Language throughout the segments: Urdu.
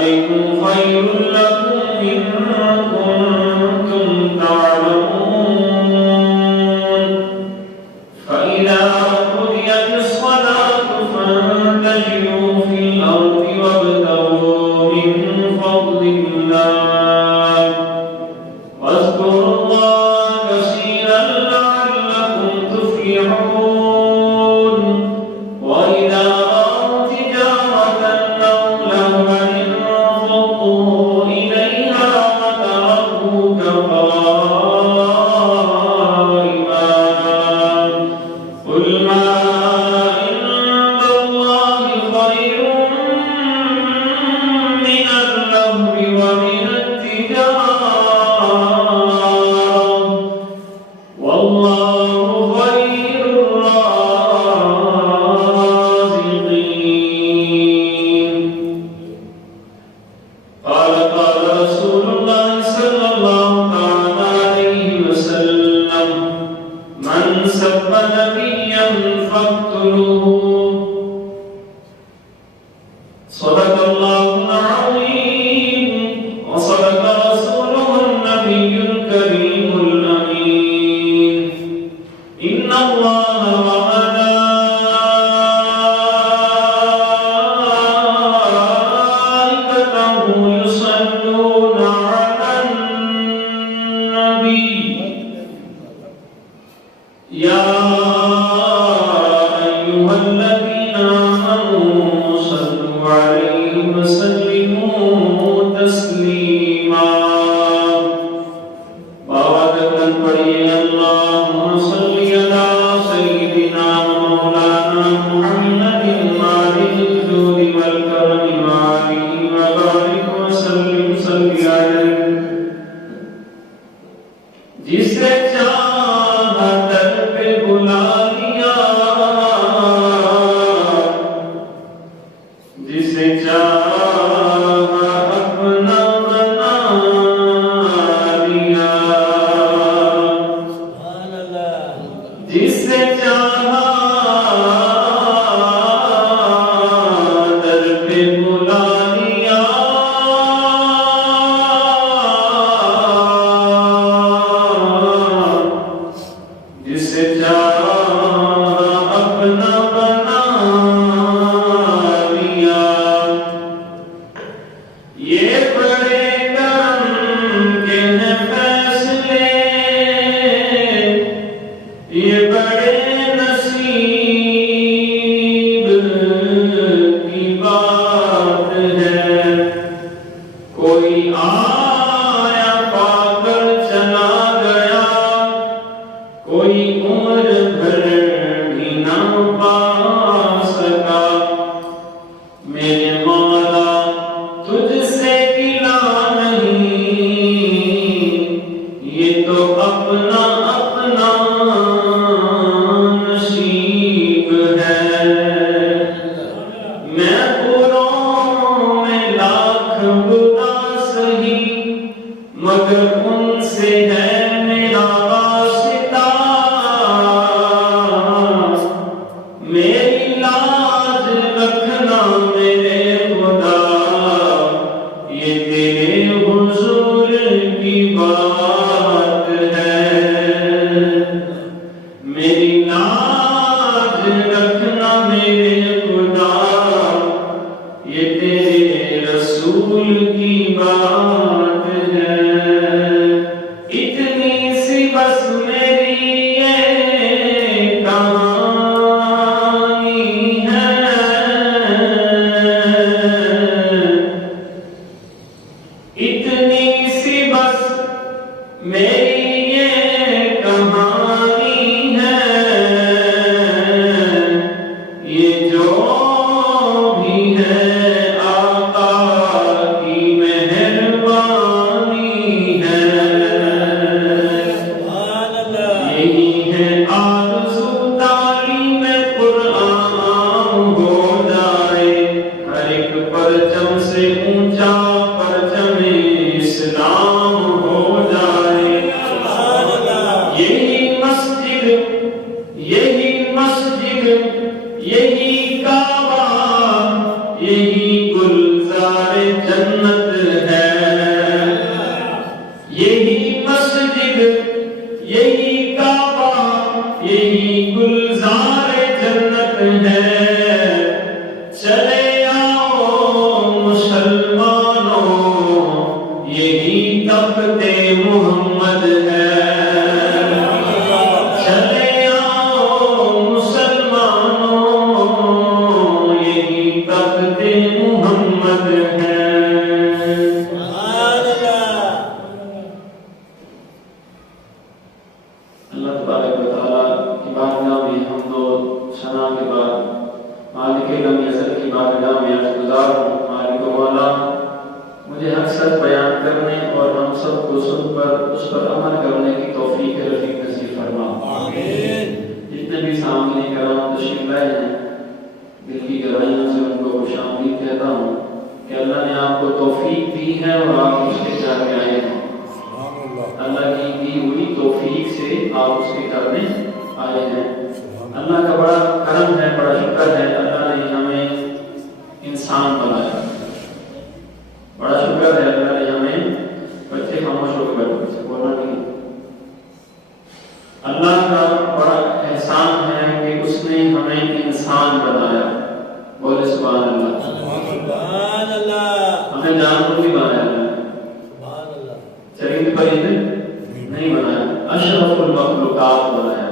ذلكم خير لكم إن كنتم تعلمون مگر ان سے ہے میرا واسطہ، میری لاج رکھنا میرے خدا، یہ تیرے حضور کی بات ہے، میری لاج رکھنا میرے خدا، یہ تیرے رسول کی بات ہے، اتنی سی بس میری یہ کہانی ہے، اتنی سی بس میری یہ کہانی ہے، یہ جو بھی ہے آقا کی مہربانی ہے، یہی ہے آرزو تعلیم قرآن ہو جائے، ہر ایک پرچم سے اونچا پرچم اسلام ہو جائے، یہی مسجد یہی کعبہ یہی گلزار جنت ہے، یہی مسجد یہی کعبہ یہی گلزار جنت ہے، چلے آؤ مسلمانوں یہی تخت محمد ہے، چلے آؤ مسلمانوں یہی تخت محمد ہے۔ اللہ تبارک و تعالیٰ کی بارگاہ میں حمد و ثنا کے بعد مالک لم یزل کی بارگاہ میں عرض گزار ہوں، مالک و مولا مجھے حق سچ بیان کرنے اور ہم سب کو سن پر اس پر عمل کرنے کی توفیق رفیق نصیب فرما، آمین۔ جتنے بھی سامنے کرام تشریف لائے ہیں، دل کی گہرائیوں سے ان کو خوش آمدید کہتا ہوں کہ اللہ نے آپ کو توفیق دی ہے اور آپ اس کے گھر میں آئے ہیں، اللہ کی دی ہوئی توفیق سے آپ اس کے گھر میں آئے ہیں، اللہ کا بڑا کرم ہے، بڑا شکر ہے، اللہ نے ہمیں انسان بنایا، بڑا شکر ہے اللہ نے ہمیں، بچے خاموش ہو کے بیٹھو بولنا نہیں، اللہ کا بڑا احسان ہے کہ اس نے ہمیں انسان بنایا، بولے سبحان اللہ، سبحان اللہ، ہمیں جانور بھی بنایا ہے، چرند پرندے نہیں بنایا، اشرف المخلوقات بنایا،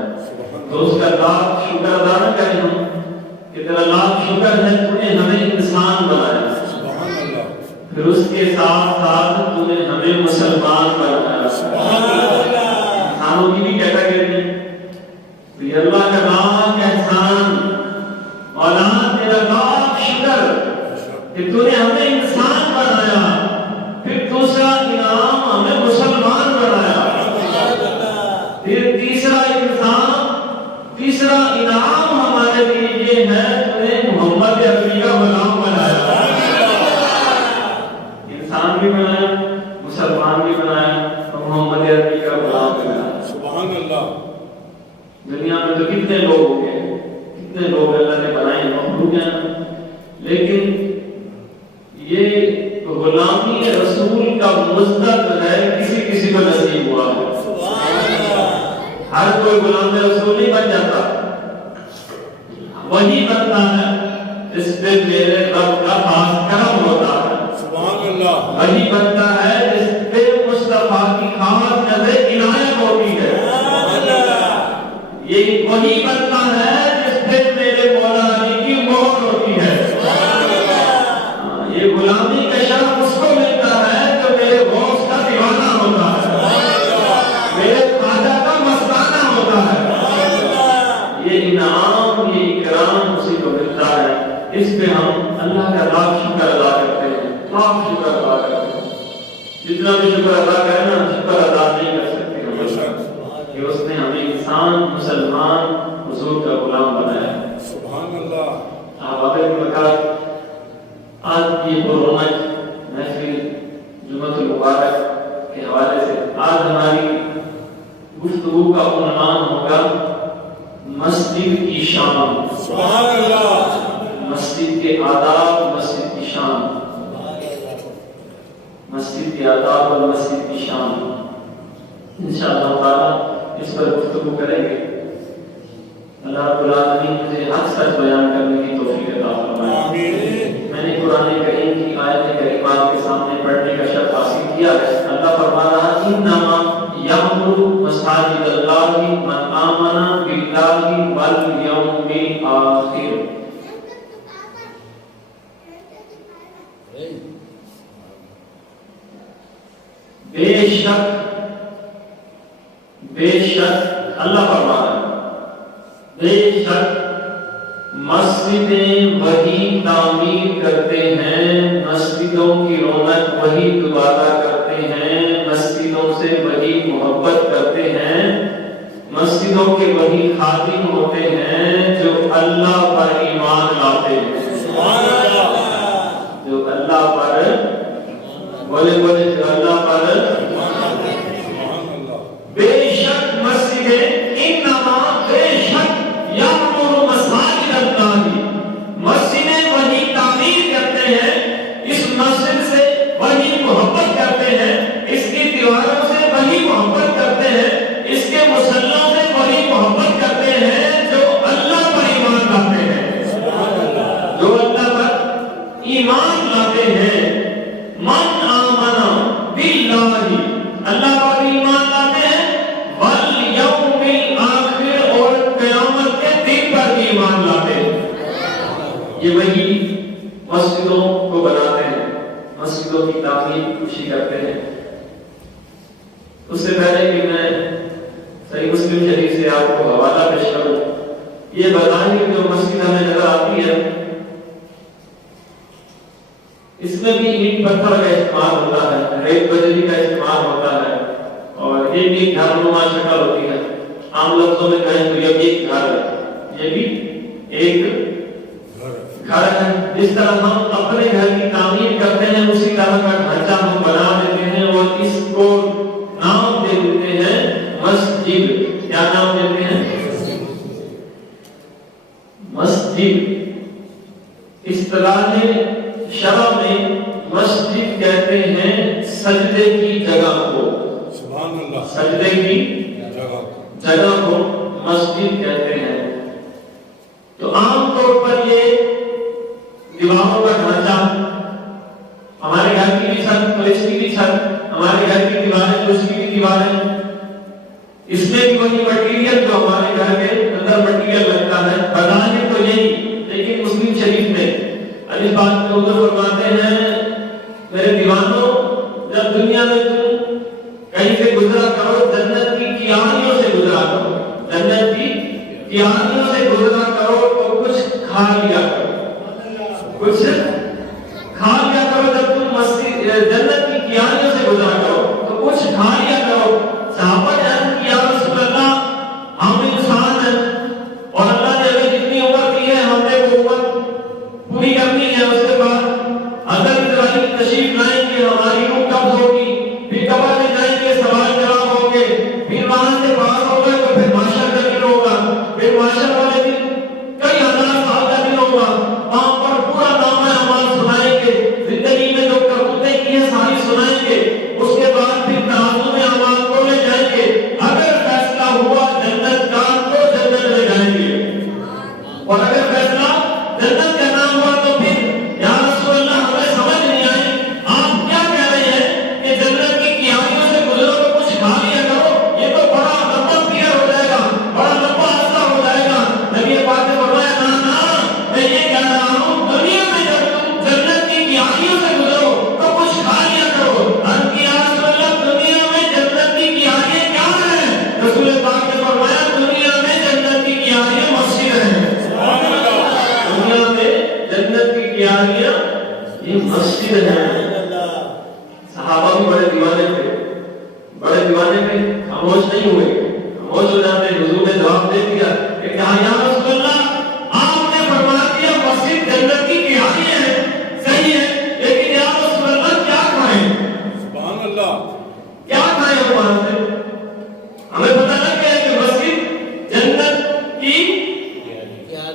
تو اس کا لاکھ شکر ادا نہ کریں ہم کہ تیرا لاکھ شکر ہے تو نے ہمیں انسان بنایا، پھر اس کے ساتھ ساتھ تو نے ہمیں مسلمان بنایا، انسانوں کی بھی کیٹیگری ہے، اللہ کا لاکھ احسان، مولا تیرا لاکھ شکر کہ تو نے ہمیں انسان بنایا، پھر دوسرا انعام ہمیں مسلمان بنایا، پھر تیسرا انعام ہمارے لیے یہ ہے تو نے محمد عربی کا غلام بنایا، انسان بھی بنایا، مسلمان بھی بنایا اور محمد عربی کا غلام بنایا، سبحان اللہ۔ دنیا میں تو کتنے لوگ ہو گئے، کتنے لوگ اللہ نے بنائے مخلوق ہیں، لیکن یہ غلامی رسول کا مزدق ہے، کسی کو نصیب ہوا ہے، ہر کوئی غلام رسول نہیں بن جاتا، وہی بنتا ہے جس پہ میرے رب کا خاص کرم ہوتا ہے، سبحان اللہ، وہی بنتا ہے جس پہ مصطفیٰ کی خاص نظر عنایت ہوتی ہے، یہ وہی بنتا ہے جس پہ میرے مولا علی کی مہر ہوتی ہے، یہ غلامی کا شرف اس کو ملتا ہے جو میرے غوث کا دیوانہ ہوتا ہے، میرے خواجہ کا مستانہ ہوتا ہے، یہ انعام یہ اکرام اسی کو ملتا ہے، اس پہ ہم اللہ کا لاکھ شکر ادا کرتے ہیں، لاکھ شکر ادا کرتے ہیں، جتنا بھی شکر ادا کریں نا شکر ادا نہیں کر سکتے کہ اس نے ہمیں انسان مسلمان حضور کا غلام بنایا، سبحان اللہ۔ آپ آج کی پرونق محفل جمعۃ المبارک کے حوالے حوالے سے آج ہماری گفتگو کا عنوان ہوگا مسجد کی شان. سبحان اللہ. مسجد کے آداب، مسجد کی شان. مسجد کے آداب اور مسجد کی شان انشاءاللہ تعالی اس پر گفتگو کریں گے. اللہ رب العالمین مجھے حق سچ بیان کرنے کی توفیق عطا فرمائے. میں نے قرآن کریم کی آیت کریمات کے سامنے پڑھنے کا شرف حاصل کیا ہے. اللہ فرما رہا ہے انما یعمر مساجد اللہ من آمن باللہ والیوم الآخر. بے شک اللہ فرما رہا ہے بے شک مسجدیں وہی تعمیر کرتے ہیں، مسجدوں کی رونق وہی دوبارہ کرتے ہیں، مسجدوں سے وہی محبت کرتے ہیں، مسجدوں کے وہی خادم ہوتے ہیں جو اللہ پر ایمان لاتے ہیں. جو اللہ پر بولے جو اللہ پر. بے شک مسجدیں انما بے شک یعمر مساجد اللہ، مسجدیں وہی تعمیر کرتے ہیں، اس مسجد سے وہی محبت کرتے ہیں، اس کی دیواروں سے وہی محبت کرتے ہیں، اس کے مصلوں سے وہی محبت کرتے ہیں جو اللہ پر ایمان لاتے ہیں. جو اللہ پر ایمان لاتے ہیں. من آمن باللہ، اللہ پر ایمان لاتے ہیں، والیوم الآخر، اور قیامت کے دن پر بھی ایمان لاتے ہیں. یہ وہی مسجدوں کو بناتے ہیں، مسجدوں کی تعمیر خوشی کرتے ہیں. اس سے پہلے کہ میں صحیح مسلم شریف سے آپ کو حوالہ پیش کروں، یہ بظاہر جو مسجد ہمیں نظر آتی ہے اس میں بھی اینٹ پتھر کا استعمال ہوتا ہے، ریت بجری کا استعمال ہوتا ہے، اور یہ بھی گھر نما شکل ہوتی ہے. عام لفظوں میں کہیں تو یہ بھی ایک گھر ہے، یہ بھی ایک گھر ہے. جس طرح ہم اپنے گھر کی تعمیر کرتے ہیں اسی طرح کا ڈھانچہ ہم بنا دیتے ہیں اور اس کو نام دے دیتے ہیں مسجد. کیا نام دیتے ہیں؟ مسجد. اصطلاح شرع میں مسجد کہتے ہیں سجدے کی جگہ کو. سبحان اللہ. سجدے کی جگہ کو مسجد کہتے ہیں. تو عام طور پر یہ دیواروں کا ڈھانچہ، ہمارے گھر کی بھی چھت اور اس کی بھی چھت، ہمارے گھر کی دیواریں تو اس کی بھی دیواریں، اس میں بھی وہی مٹیریل جو ہمارے گھر کے اندر مٹیریل لگتا ہے. بظاہر تو یہی، لیکن مسلم شریف میں اس بات میں حضور فرماتے ہیں میرے دیوانوں، جب دنیا میں تم کہیں سے گزرا کرو جنت کی کیانیوں سے گزرا کرو، جنت کی کیانیوں سے گزرا کرو تو کچھ کھا لیا کرو، کچھ کھا لیا کرو. جب تم مسجد جنت کی کیانیوں سے گزرا کرو تو کچھ کھا لیا کرو. صحابہ نے عرض کیا رسول اللہ ہم انسان ہیں اور اللہ نے ہمیں جتنی عمر دی ہے ہم نے وہ عمر پوری کرنی ہے. اس کے بعد حضرت ابراہیم تشریف لائیں گے، ہماری روح قبض ہوگی، پھر قبر میں جائیں گے، سوال جواب ہوں گے، پھر وہاں سے باہر ہو گئے تو پھر محشر کا دن ہوگا، پھر محشر والے دن کئی ہزار سال کا دن ہوگا. وہاں پر پورا نام اعمال سنائیں گے، زندگی میں جو کرتوتیں کی ہیں ساری سنائیں گے. اس کے بعد پھر ترازو میں اعمال کو لے جائیں گے. اگر فیصلہ ہوا جنت کا تو جنت لے جائیں گے، اور اگر فیصلہ جنت کا نام ہوا تو پھر یا رسول اللہ ہمیں سمجھ نہیں آئی آپ کیا کہہ رہے ہیں کہ جنت کی کیانیوں سے گزرو تو کچھ کھا لیا کرو. یہ تو بڑا لمبا پیریڈ ہو جائے گا، بڑا لمبا عرصہ ہو جائے گا. نبی پاک نے فرمایا نا میں یہ کہہ رہا ہوں دنیا میں جب تم جنت کی کیانیوں سے گزرو تو کچھ کھا لیا کرو. عرض کیا رسول اللہ دنیا میں جنت کی کیانیاں کیا ہیں؟ رسول پاک نے فرمایا دنیا میں جنت کی کیانیاں مسجد ہیں. دنیا میں جنت کی کیانیاں یہ مسجد ہے. صحابہ بھی بڑے دیوانے تھے، بڑے دیوانے تھے، خاموش نہیں ہوئے، خاموش ہو جاتے. حضور نے جواب دے دیا کہ کہا یا رسول اللہ آپ نے فرما دیا مسجد جنت کی کیانیاں ہیں، صحیح ہے، لیکن یا رسول اللہ کیا کھائیں؟ سبحان اللہ. کیا آئے ہم وہاں سے؟ ہمیں پتہ لگ گیا کہ مسجد جنت کی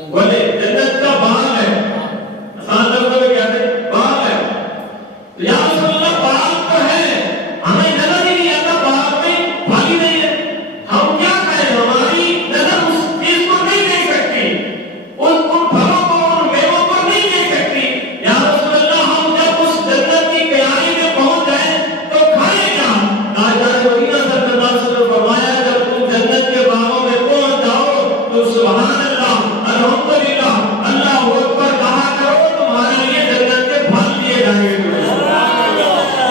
بولے جنت کا باغ ہے. آسان لفظوں میں کیا ہے؟ باغ ہے. تو یا رسول اللہ باغ تو ہے, ہمیں نظر ہی نہیں آتا باغ میں پھل ہی نہیں ہے, ہم کیا کریں؟ ہماری نظر اس چیز کو نہیں دیکھ سکتی, ان پھلوں کو, ان میووں کو نہیں دیکھ سکتی. یا رسول اللہ ہم جب اس جنت کی کیاری میں پہنچ جائیں تو کھائیں کیا؟ تاجدار مدینہ صلی اللہ علیہ وسلم فرمایا جب تم جنت کے باغوں میں پہنچ جاؤ تو سبحان اللہ, الحمدللہ, اللہ اکبر کہا کرو, تمہارے لیے جنت کے پھل دیے جائیں گے.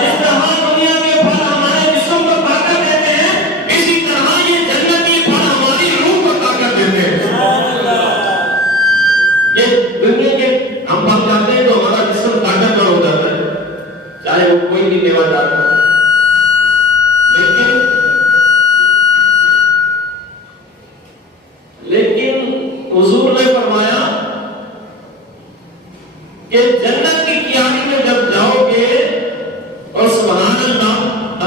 جس طرح دنیا کے پھل ہمارے جسم کو طاقت دیتے ہیں, اسی طرح یہ جنتی پھل ہماری روح کو طاقت دیتے ہیں. یہ دنیا کے ہم پھل کھاتے ہیں تو ہمارا جسم طاقتور ہو جاتا ہے, چاہے وہ کوئی بھی میوہ جاتا ہو. لیکن حضور نے فرمایا کہ جنت کی کیاری میں جب جاؤ گے اور سبحان اللہ,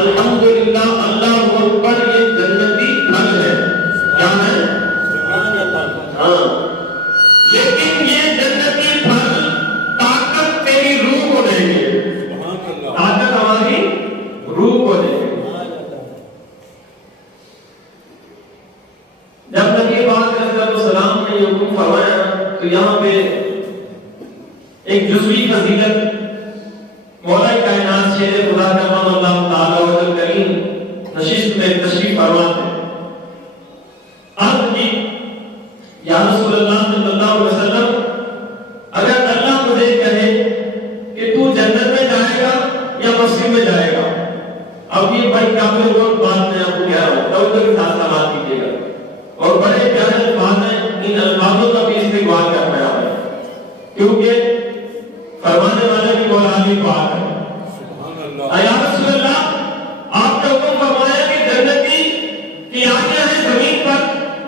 الحمدللہ, اللہ اکبر, یہ جنتی پھل ہے. کیا ہے؟ ہاں. لیکن یہ جنتی پھل طاقت تیری روح کو دیں گے, طاقت ہماری روح کو دیں گے. جب نبی پاک علیہ السلام نے یہ حکم فرمایا تو یہاں پہ ایک جزوی فضیلت مولا کائنات شیر خدا تمام اللہ تعالی و کریم نشست میں تشریف فرما ہے. عرض کی یا رسول اللہ صلی اللہ علیہ وسلم, اگر اللہ مجھے کہے کہ تو جنت میں جائے گا یا مسجد میں جائے گا, اب یہ بڑی قابل غور بات میں آپ کو کہہ رہا ہوں, توجہ کے ساتھ سماعت کیجیے گا, اور بڑے پیارے الفاظ ہیں, ان الفاظوں کا بھی استقبال کرنا ہے کیونکہ فرمانے والے کی مولا پاک ہے. یا رسول اللہ, آپ کا حکم فرمایا کہ جنتی کی آنکھیں ہیں زمین پر,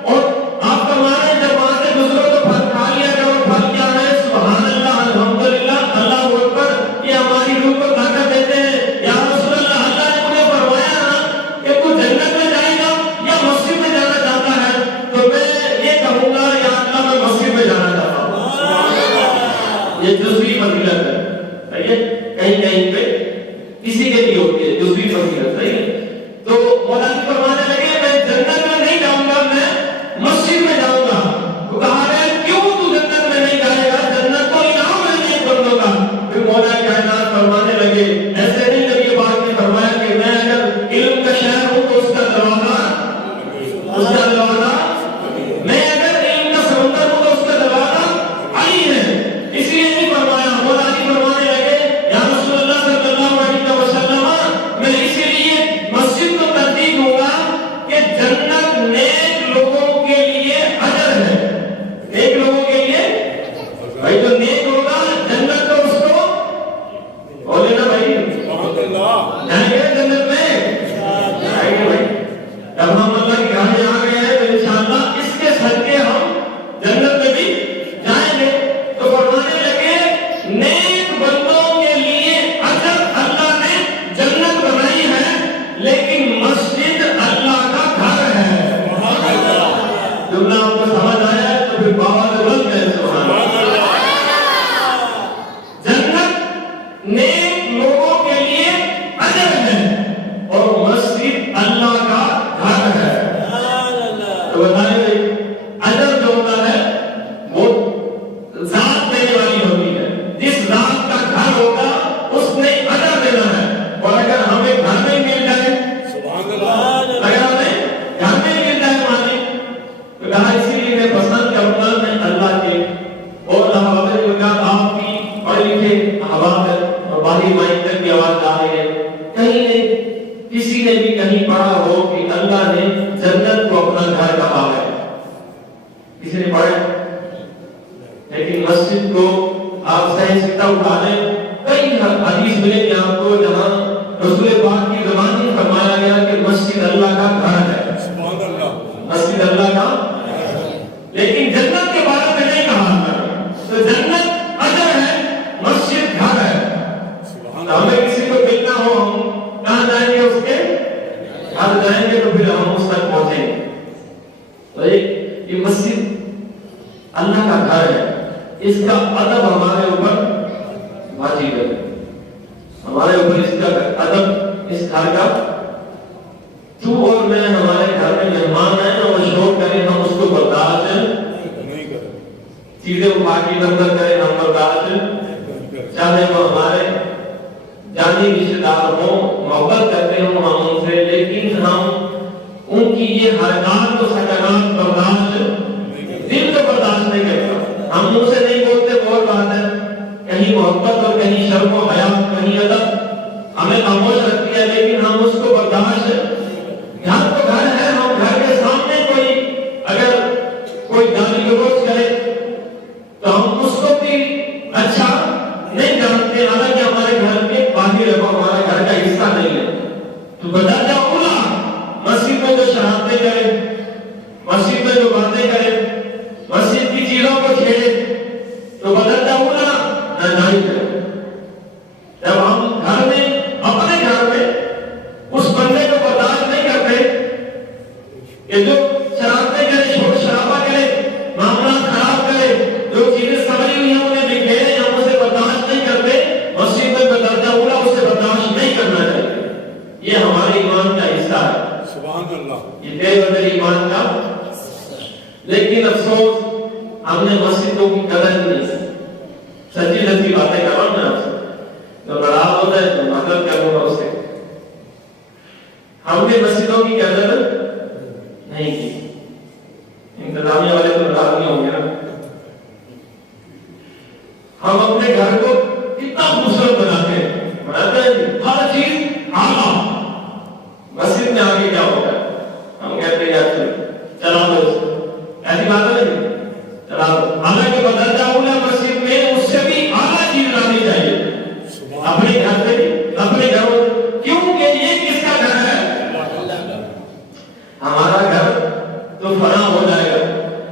اور آپ فرمایا جب وہاں سے گزرو تو پھل کھا لیا کرو. پھل کیا ہے؟ سبحان اللہ, الحمدللہ, اللہ اکبر, یہ ہماری روح کو طاقت دیتے ہیں. یا رسول اللہ, اللہ نے مجھے فرمایا نا کہ تو جنت میں جائے گا یا مسجد میں جانا چاہتا ہے, تو میں یہ کہوں گا یا اللہ میں مسجد میں جانا چاہتا ہوں. یہ جزوی فضیلت ہے. کہیں کہیں پہ کسی کے لیے ہوتی ہے جزوی فضیلت, صحیح ہے. تو مولا جی فرمانے لگے میں جنت میں نہیں جاؤں گا, میں مسجد میں جاؤں گا. تو کہا گیا کیوں تو جنت میں نہیں جائے گا؟ جنت کو انعام میں نہیں بندوں گا. پھر مولا کائنات فرمانے لگے ایسے نہیں, نبی پاک نے فرمایا کہ میں اگر علم کا شہر ہوں تو اس کا دروازہ, میں اگر علم کا سمندر ہوں تو اس کا دروازہ علی ہے. اس لیے نہیں فرمایا. مولا جی فرمانے لگے یا رسول اللہ صلی اللہ علیہ وسلم, میں اسی لیے مسجد کو ترتیب دوں گا کہ جنت نیک لوگوں کے لیے اجر ہے. نیک لوگوں کے لیے, بھائی جو نیک ہوگا جنت تو اس کو بولے نا بھائی, جائیں گے جنت میں, جائیں گے بھائی. جب ہم اللہ کی راہ میں آ گئے ہیں تو انشاءاللہ اس کے صدقے ہم جنت میں بھی جائیں گے. تو فرمانے لگے نیک بندوں کے لیے اجر اللہ نے جنت بنائی ہے, لیکن مسجد اللہ کا گھر ہے. جملہ آپ کو سمجھ آیا ہے تو پھر بابا بلند ہے. سبحان اللہ. جنت نیک لوگوں کے لیے اجر ہے اور مسجد اللہ کا گھر ہے. تو بتائیں اجر جو ہوتا ہے وہ ذات دینے والی ہوتی ہے. جس ذات کا گھر ہوگا اس نے اجر دینا ہے. اور اگر ہمیں گھر میں مل جائے, اگر ہمیں گھر میں مل جائے مالک, تو کہا اسی لیے میں پسند کروں گا میں اللہ کے اور احباب کو کہا آپ کی پڑھے لکھے احباب اور باہر مائک تک کی آواز آ رہی ہے. کہیں نے کسی نے بھی کہیں پڑھا ہو کہ اللہ نے جنت کو اپنا گھر کہا ہے؟ کسی نے پڑھا؟ لیکن مسجد کو آپ صحیح سکتا اٹھا لیں, کئی حدیث ملے گی آپ کو جہاں رسول پاک کی زبان میں فرمایا گیا کہ مسجد اللہ کا گھر ہے. مسجد اللہ کا, لیکن جنت کے بارے میں نہیں کہا. تو جنت اجر ہے, مسجد گھر ہے. ہمیں کسی کو ملنا ہو ہم کہاں جائیں گے؟ اس کے گھر جائیں گے تو پھر ہم اس تک پہنچیں گے. تو یہ مسجد اللہ کا گھر ہے, اس کا ادب ہمارے اوپر واجب ہے, ہمارے اوپر اس کا ادب, اس گھر کا. تو اور میں ہمارے گھر میں مہمان ہیں اور شوق کریں ہم اس کو برداشت نہیں کریں, چیزیں اٹھا کے نمبر کریں ہم برداشت, چاہے وہ ہمارے جانی رشتے دار ہوں, محبت کرتے ہوں ہم ان سے, لیکن ہم ان کی یہ حرکات و سکنات برداشت دل تو برداشت نہیں کرتا. ہم منہ سے نہیں بولتے وہ بات ہے, کہیں محبت اور کہیں شرم و حیا کہیں ادب ہمیں خاموش رکھتی ہے, لیکن ہم اس کو برداشت. گھر تو گھر ہے, ہم گھر کے سامنے اگر کوئی گالی گلوچ کرے تو ہم اس کو بھی اچھا نہیں جانتے, حالانکہ ہمارے گھر کے باہر ہے, ہمارے گھر کا حصہ نہیں ہے. تو بتا جاؤ نا, مسجد میں جو شرارتیں کرے, مسجد میں جو باتیں کرے, مسجد کی چیزوں کو چھیڑے, تو بدلتا ہوں نا ناجائز ہے. جب ہم گھر میں اپنے گھر میں اس بندے کو برداشت نہیں کرتے کہ جو شرارتیں کرے, شور شرابہ کرے, معاملات خراب کرے, جو چیزیں سمجھی ہوئی ہیں انہیں بکھیرے, ہم اسے برداشت نہیں کرتے, مسجد میں بدلتا ہوں نا اسے برداشت نہیں کرنا چاہیے. یہ ہمارے ایمان کا حصہ ہے, سبحان اللہ, یہ بے بدل ایمان کا. لیکن افسوس ہم نے مسجدوں کی قدر نہیں. سچی سچی باتیں کر رہا ہوں میں آپ سے, جو ناراض ہوتا ہے تو مدد کروں گا اس سے. ہم نے مسجدوں کی قدر نہیں کی. انتظامیہ والے تو ناراض نہیں ہوں گے نا. ہم اپنے گھر کو کتنا خوبصورت بناتے ہیں, ہر چیز اعلیٰ. مسجد میں آگے کیا ہوگا, ہم کہتے ہیں یار چلا دو, ایسی بات ہے نہیں, چلا دو. حالانکہ بدل جاؤ نا مسجد میں اس سے بھی اعلیٰ چیز لانی چاہیے اپنے گھر سے بھی, اپنے گھروں. کیونکہ یہ کس کا گھر ہے, ہمارا گھر تو فنا ہو جائے گا,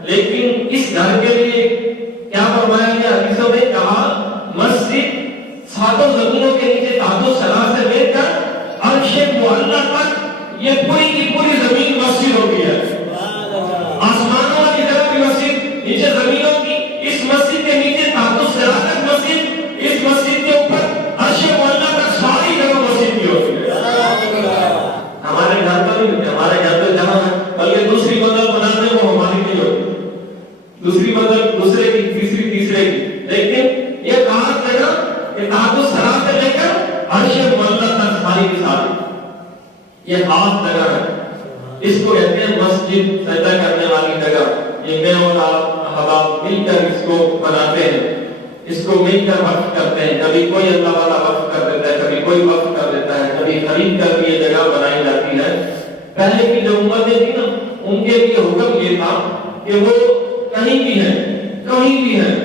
لیکن اس گھر کے لیے کیا فرمایا گیا حدیثوں میں, کہا مسجد ساتوں زمینوں کے نیچے تحت الثرا سے لے کر عرش معلی تک یہ پوری کی پوری زمین مسجد ہو گئی ہے. آسمانوں کی طرف بھی مسجد, نیچے زمینوں کی, اس مسجد کے نیچے تحت الثرا تک مسجد, اس مسجد کے اوپر عرش معلی تک ساری جگہ مسجد کی ہوتی ہے. ہمارے گھر پر نہیں, ہمارے گھر پہ جہاں ہے, بلکہ دوسری منزل بنانے وہ ہماری نہیں ہوتی, دوسری منزل دوسرے کی, تیسری تیسرے کی. لیکن یہ خاص جگہ کہ تحت الثرا سے لے کر عرش معلی تک ساری کی ساری, یہ خاص جگہ ہے. اس کو کہتے ہیں مسجد, سجدہ کرنے والی جگہ. یہ میں اور آپ احباب مل کر اس کو بناتے ہیں, اس کو مل کر وقف کرتے ہیں. کبھی کوئی اللہ والا وقف کر دیتا ہے, کبھی کوئی وقف کر دیتا ہے, کبھی خرید کر بھی یہ جگہ بنائی جاتی ہے. پہلے کی جو امتیں تھی نا, ان کے لیے حکم یہ تھا کہ وہ کہیں بھی ہیں, کہیں بھی ہیں,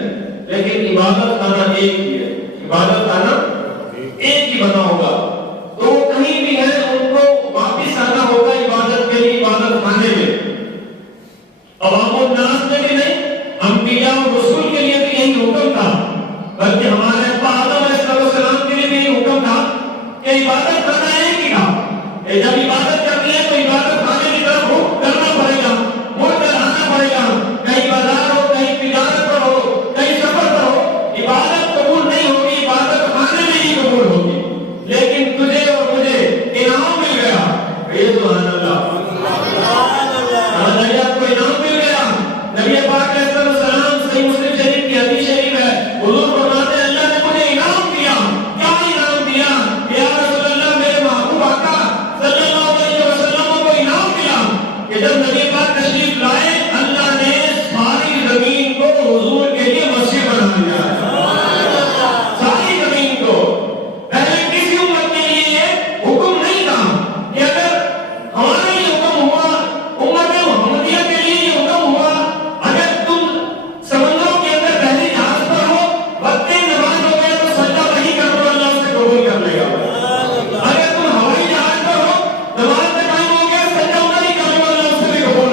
لیکن عبادت خانہ ایک ہی ہے, عبادت خانہ ایک ہی بنا ہوگا. تو وہ کہیں بھی ہیں, ان کو واپس آنا ہوگا عبادت کے لیے عبادت خانے میں. عوام الناس میں بھی نہیں, انبیاء اور رسول کے لیے بھی یہی حکم تھا, بلکہ ہمارے ابا آدم علیہ السلام کے لیے بھی یہی حکم تھا کہ عبادت خانہ ایک ہی تھا. جب عبادت کرنی ہے تو عبادت خانے کی طرف کرنا پڑے گا, مڑ کر آنا پڑے گا. کہیں بازار ہو, کہیں تجارت پر ہو, کہیں سفر پر ہو, عبادت قبول نہیں ہوگی, عبادت خانے میں ہی قبول ہوگی. لیکن تجھے اور مجھے انعام مل گیا, سبحان اللہ, آپ کو انعام مل گیا. نبی پاک علیہ السلام, صحیح مسلم شریف کی حدیث شریف ہے, حضور فرماتے ہیں اللہ نے مجھے انعام دیا. کیا انعام دیا؟ یا رسول اللہ, میرے محبوب آقا صلی اللہ علیہ وسلم کو انعام دیا کہ جب نبی پاک تشریف لائے, اللہ نے ساری زمین کو حضور کے لیے مسجد بنا دیا. ساری زمین کو. پہلے کسی امت کے لیے یہ حکم نہیں تھا کہ اگر ہمارا یہ حکم ہوا, امت محمدیہ کے لیے یہ حکم ہوا, اگر تم سمندروں کے اندر پہلی جہاز پر ہو, وقت نماز ہو گیا تو سجدہ وہی کر دو, اللہ اسے قبول کر لے گا. اگر تم ہوائی جہاز پر ہو, نماز کا ٹائم ہو گیا, سجدہ وہی کر لو, اللہ اسے بھی قبول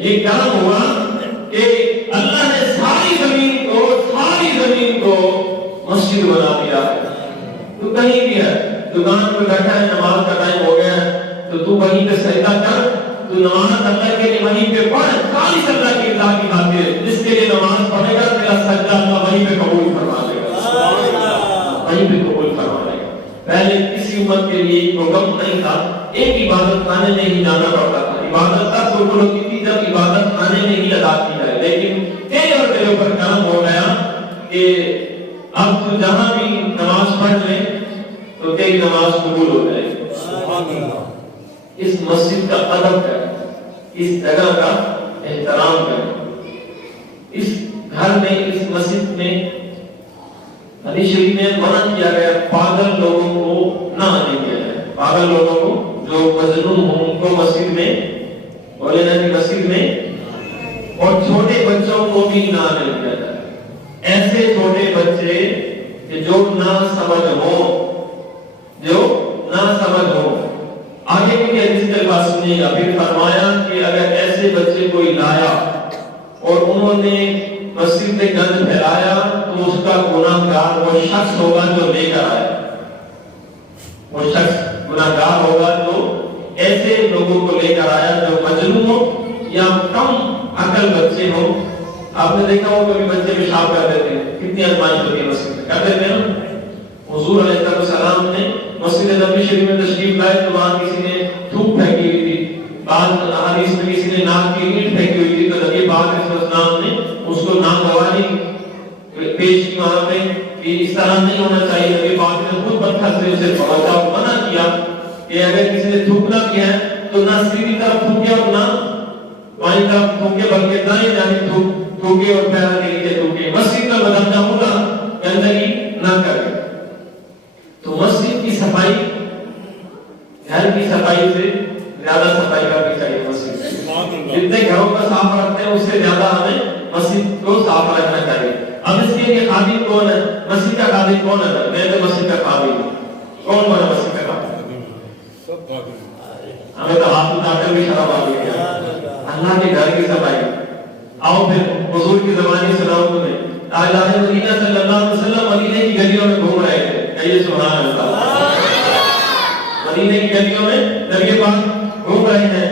یہ کرم ہوا کہ اللہ نے ساری زمین کو مسجد بنا دیا ہے. تو کہیں بھی ہے, دکان پہ بیٹھا ہے, نماز کا ٹائم ہو گیا ہے, تو تو وہیں پہ سجدہ کر, تو نماز اللہ کے لیے وہیں پہ پڑھ, خالص اللہ کی رضا کی خاطر. جس کے لیے نماز پڑھے گا تیرا سجدہ اللہ وہیں پہ قبول فرما لے گا, وہیں پہ قبول فرما لے گا. پہلے کسی امت کے لیے حکم نہیں تھا, ایک عبادت خانے میں ہی جانا پڑتا تھا. عبادت تب شروع ہوتی تھی جب عبادت خانے میں ہی ادا کی جائے. لیکن تیرے اور تیرے اوپر کرم ہو گیا کہ اب تو جہاں بھی نماز پڑھ لے تو تیری نماز قبول ہو جائے. اس مسجد کا ادب ہے, اس جگہ کا احترام کریں. اس گھر میں, اس مسجد میں حدیث شریف میں منع کیا گیا پاگل لوگوں کو نہ آنے دیا جائے. پاگل لوگوں کو جو مجنون ہوں ان کو مسجد میں, بولے نا کہ مسجد میں, اور چھوٹے بچوں کو بھی نہ آنے دیا جائے. ایسے چھوٹے بچے کہ جو نہ سمجھ ہو, آگے بھی حدیث کی بات سنیے گا. پھر فرمایا کہ اگر ایسے بچے کوئی لایا اور انہوں نے مسجد میں گند پھیلایا تو اس کا گناہگار وہ شخص ہوگا جو لے کر آیا. وہ شخص گناہگار ہوگا جو ایسے لوگوں کو لے کر آیا جو مجنون ہو یا کم عقل بچے ہو. آپ نے دیکھا ہو کبھی بچے پیشاب کر دیتے ہیں, کتنی آزمائش ہوتی ہے مسجد میں, کر دیتے ہیں نا. حضور علیہ السلام نے مسجد نبوی شریف میں تشریف لائے تو وہاں کسی نے تھوک پھینکی ہوئی تھی, بعض حدیث میں کسی نے ناک کی اینٹ پھینکی ہوئی تھی, تو نبی پاک علیہ السلام نے اس کو ناگواری پیش کی وہاں پہ کہ اس طرح نہیں ہونا چاہیے. نبی پاک نے خود پتھر سے اسے بچا منع کیا کہ اگر کسی نے تھوکنا کیا ہے تو نہ سیدھی طرف تھوکے اور نہ بائیں طرف تھوکے, بلکہ دائیں جانب تھوکے اور پیروں کے نیچے تھوکے. مسجد کا بدنہ ہوگا, گندگی نہ کرے. تو مسجد کی صفائی, گھر کی صفائی سے زیادہ صفائی کرنی چاہیے. مسجد جتنے گھروں کا صاف رکھتے ہیں اس سے زیادہ ہمیں مسجد کو صاف رکھنا چاہیے. اب اس کے لیے خادم کون ہے, مسجد کا خادم کون ہے؟ میں تو مسجد کا خادم ہوں. کون بنا مسجد کا خادم؟ ہمیں تو ہاتھ اٹھا کر بھی شرم آ گئی ہے. اللہ کے گھر کی صفائی. آؤ پھر حضور کی زبانی سناؤں تمہیں. تاجدار مدینہ صلی اللہ علیہ وسلم مدینے کی گلیوں میں گھوم رہے تھے. کہیے سبحان اللہ. مدینے کی گلیوں میں نبی پاک گھوم رہے ہیں.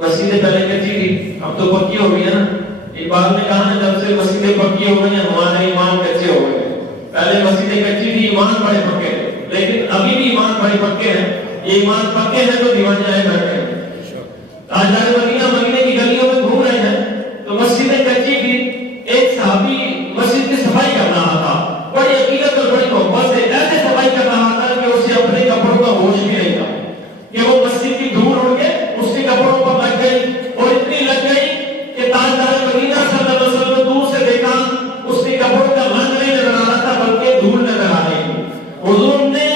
مسجدیں پہلے کچی تھی, اب تو پکی ہو گئی ہے نا. اقبال نے کہا ہے جب سے مسجدیں پکی ہو گئی ہیں ہمارے ایمان کچے ہو گئے. پہلے مسجدیں کچی تھی, ایمان بڑے پکے, لیکن ابھی بھی ایمان بڑے پکے ہیں. یہ ایمان پکے ہیں تو دیوانے آئے بیٹھے ہیں. تاجدار مدینہ مدینے کی گلیوں میں گھوم رہے ہیں تو مسجدیں کچی تھی. ایک صحابی مسجد کی صفائی کر رہا تھا, بڑی عقیدت اور بڑی محبت سے ایسے صفائی کر رہا تھا کہ اسے اپنے کپڑوں کا ہوش بھی نہیں تھا کہ وہ مسجد کی دھول اڑ کے اس کے کپڑوں پر لگ گئی, اور اتنی لگ گئی کہ تاجدار مدینہ صلی اللہ علیہ وسلم دور سے دیکھا اس کے کپڑوں کا رنگ نہیں نظر آ رہا تھا بلکہ دھول نظر آ رہی تھی. حضور نے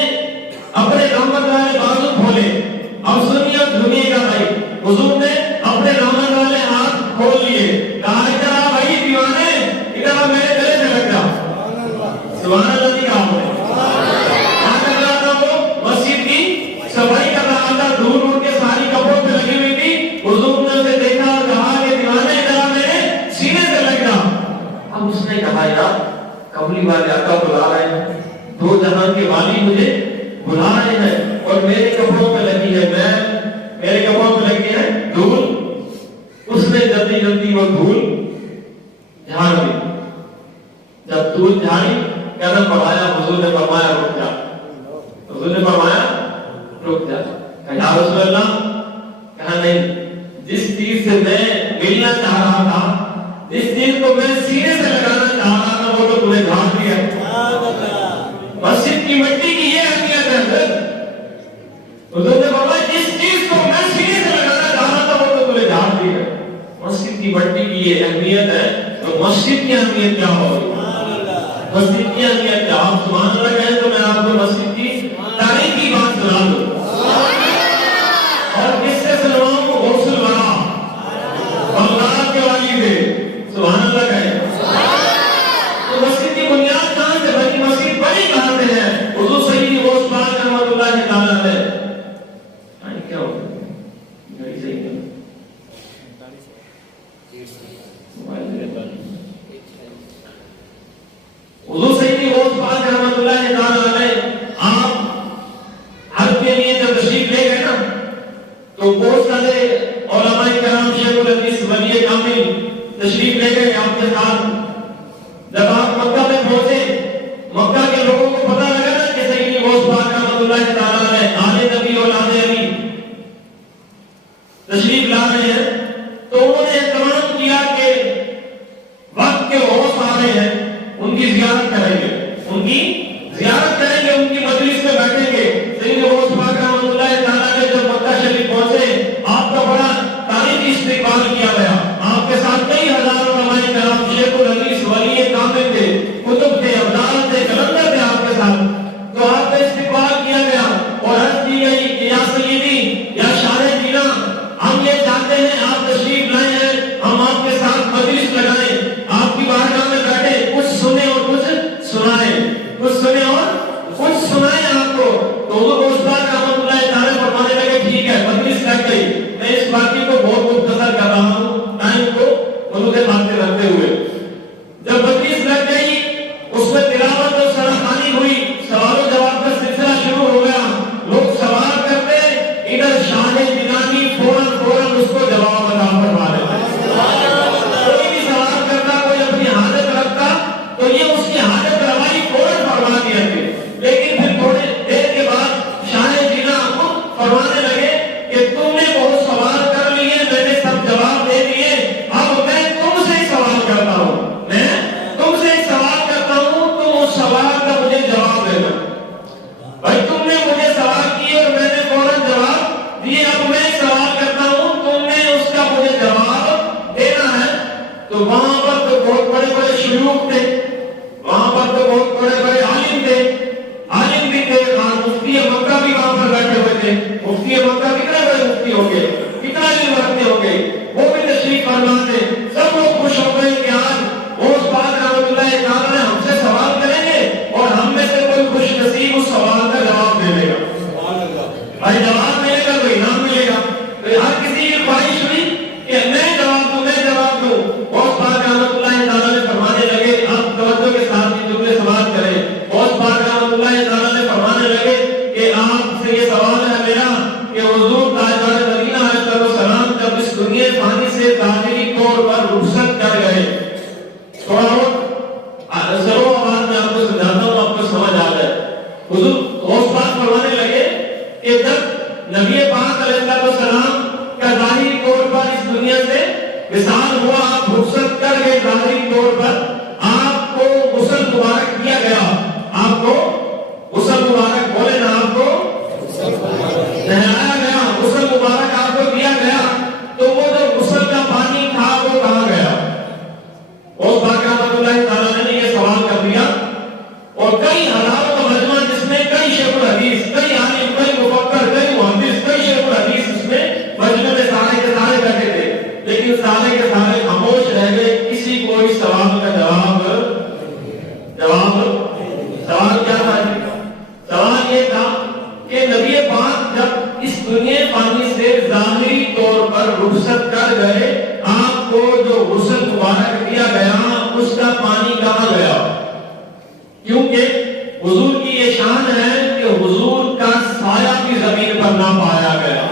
اپنے رحمت والے بازو کھولے. اب سنیے, سنیے گا بھائی. حضور نے اپنے رحمت والے ہاتھ کھول لیے, کہا ادھر بھائی دیوانے, ادھر میرے گلے سے لگ جا. سبحان اللہ کی کہا ہوں. مسجد کی صفائی کر رہا تھا, دھول اڑ کے ساری کپڑوں پہ لگی ہوئی تھی. حضور نے اسے دیکھا اور کہا کہ دیوانے ادھر میرے سینے سے لگ جا. اب اس نے کہا یار کملی والے آقا بلا رہے ہیں, دو جہاں کے والی مجھے بلا رہے ہیں اور میرے کپڑوں پہ لگی ہے, میرے کپڑوں پہ لگی ہے دھول. اس نے جلدی جلدی وہ دھول جھاڑ دی. جب دھول جھاڑی قدم بڑھایا, حضور نے فرمایا رک جا. حضور نے فرمایا رک جا. کہا یا رسول اللہ, کہا نہیں, جس چیز سے میں ملنا چاہ رہا تھا, جس چیز کو میں سینے سے لگانا چاہ رہا تھا وہ تو تمہیں جھاڑ دیا. مسجد کی مٹی کی یہ اہمیت ہے. حضور نے فرمایا جس چیز کو میں سینے سے لگانا چاہ رہا تھا وہ تو تمہیں جھاڑ دیا. مسجد کی مٹی کی یہ اہمیت ہے, تو مسجد کی اہمیت کیا ہوگی؟ مسجد کی اہمیت کیا؟ آپ سبحان اللہ کہیں تو میں آپ کو مسجد کی تاریخ کی بات سنا دوں. اور کس سے سنواؤں کو غسل بنا بغداد کے والی سے. سبحان اللہ کہیں. تو مسجد کی بنیاد کہاں سے بنی, مسجد بنی کہاں سے ہے؟ حضور سیدی غوث پاک رحمۃ اللہ تعالیٰ ہے. کیا ہو گھڑی صحیح ہے. حضور سیدی غوث پاک رحمۃ اللہ تعالی علیہ آپ حج کے لیے جب تشریف لے گئے نا تو بہت سارے علماء کرام شیخ الحدیث ولی کامل تشریف لے گئے آپ کے ساتھ. جب آپ مکہ میں پہنچے مکہ کے لوگوں کو پتہ لگا نا کہ سیدی غوث پاک رحمۃ اللہ تعالی علیہ آل نبی اولاد علی تشریف لا رہے ہیں تو انہوں نے اہتمام کیا کہ وقت کے غوث آ رہے ہیں ان کی زیارت کریں گے ان کی مجلس میں بیٹھیں گے. سیدی غوث پاک رحمۃ اللہ تعالی نے جب مکہ شریف پہنچے آپ کا بڑا تاریخی استقبال کیا گیا. آپ کے ساتھ کئی ہزار علماء کرام شیخ الحدیث ولی کامل تھے کتب تھے ابدال تھے کلندر تھے آپ کے ساتھ. تو آپ کا استقبال کیا گیا اور عرض کی گئی کہ یا سیدی یا شاہ جینا ہم یہ چاہتے ہیں آپ تشریف لائے ہیں ہم آپ کے ساتھ مجلس لگائیں آپ کی بارگاہ میں بیٹھے کچھ سنیں اور کچھ سنیں اور کچھ سنائیں آپ کو. تو حضور غوث پاک رحمۃ اللہ تعالی فرمانے لگے ٹھیک ہے مجلس لگ گئی. میں اس باقی کو بہت مختصر کر رہا ہوں ٹائم کو حدود باتیں رکھتے ہوئے. جب مجلس لگ گئی اس میں تلاوت اور سراخانی ہوئی سوال و جواب کا سلسلہ شروع ہو گیا. لوگ سوال کرتے ادھر شاہ جیلانی فوراً اس کو جواب عطا فرما دیتے. کوئی بھی سوال کرتا کوئی اپنی حاجت رکھتا تو یہ اس کی حاجت روائی فوراً فرما دیا تھے. لیکن پھر تھوڑی دیر کے بعد شاہ جینا فرمانے لگے کہ تم نے بہت سوال کر لیے میں نے سب جواب دے دیے اب میں تم سے سوال کرتا ہوں تم اس سوال کا مجھے جواب دینا. بھائی تم نے مجھے سوال کیے اور میں نے فوراً جواب دیے اب میں سوال کرتا ہوں تم نے اس کا مجھے جواب دینا ہے. تو وہاں پر تو بہت بڑے شیوخ تھے وہاں پر تو بہت بڑے عالم تھے بھی تھے مفتی مکہ بھی وہاں پر بیٹھے ہوئے تھے. مفتی مکہ کتنے بڑے مفتی ہو گئے کتنا علم رکھتے ہو گئے وہ بھی تشریف فرما تھے. سب لوگ خوش ہو گئے کہ آج غوث پاک رحمۃ اللہ تعالی ہم سے سوال کریں گے اور ہم میں سے کوئی خوش نصیب اس سوال کا جواب دے دے گا. بھائی جواب ملے گا تو انعام ملے گا. تو ہر کسی کی خواہش ہوئی کہ میں جواب دوں. غوث پاک رحمۃ اللہ تعالی نے فرمانے لگے آپ توجہ کے ساتھ یہ جملے سماعت کریں. غوث پاک رحمۃ اللہ تعالی نے فرمانے لگے کہ آپ سے یہ سوال ہے میرا کہ حضور تاجدار مدینہ علیہ السلام جب اس دنیا فانی سے ظاہری طور پر رخصت کر گئے سرو آواز میں آپ کو سمجھاتا ہوں آپ کو سمجھ آ جائے. حضور غوث پاک فرمانے لگے کہ جب نبی پاک علیہ السلام کا ظاہری طور پر اس دنیا سے وصال ہوا آپ رخصت کر گئے ظاہری طور پر آپ کو غسل مبارک دیا گیا. آپ کو غسل مبارک بولے نا آپ کو نہلایا گیا غسل مبارک آپ کو دیا گیا. تو وہ جو غسل کا پانی تھا وہ کہاں گیا؟ غوث پاک رحمۃ اللہ تعالی نے یہ سوال کر دیا اور کئی ہزاروں کا مجمع جس میں کئی شیخ الحدیث کئی عالم کئی مفکر کئی محدث کئی شیخ الحدیث اس میں مجمع میں سارے کے سارے بیٹھے تھے لیکن سارے کے سارے خاموش رہ گئے. کسی کو اس سوال کا جواب سوال کیا تھا؟ سوال یہ تھا کہ نبی پاک جب اس دنیا فانی سے ظاہری طور پر رخصت کر گئے آپ کو جو غسل مبارک دیا گیا اس کا پانی کہاں گیا؟ کیونکہ حضور کی یہ شان ہے کہ حضور کا سایہ بھی زمین پر نہ پایا گیا.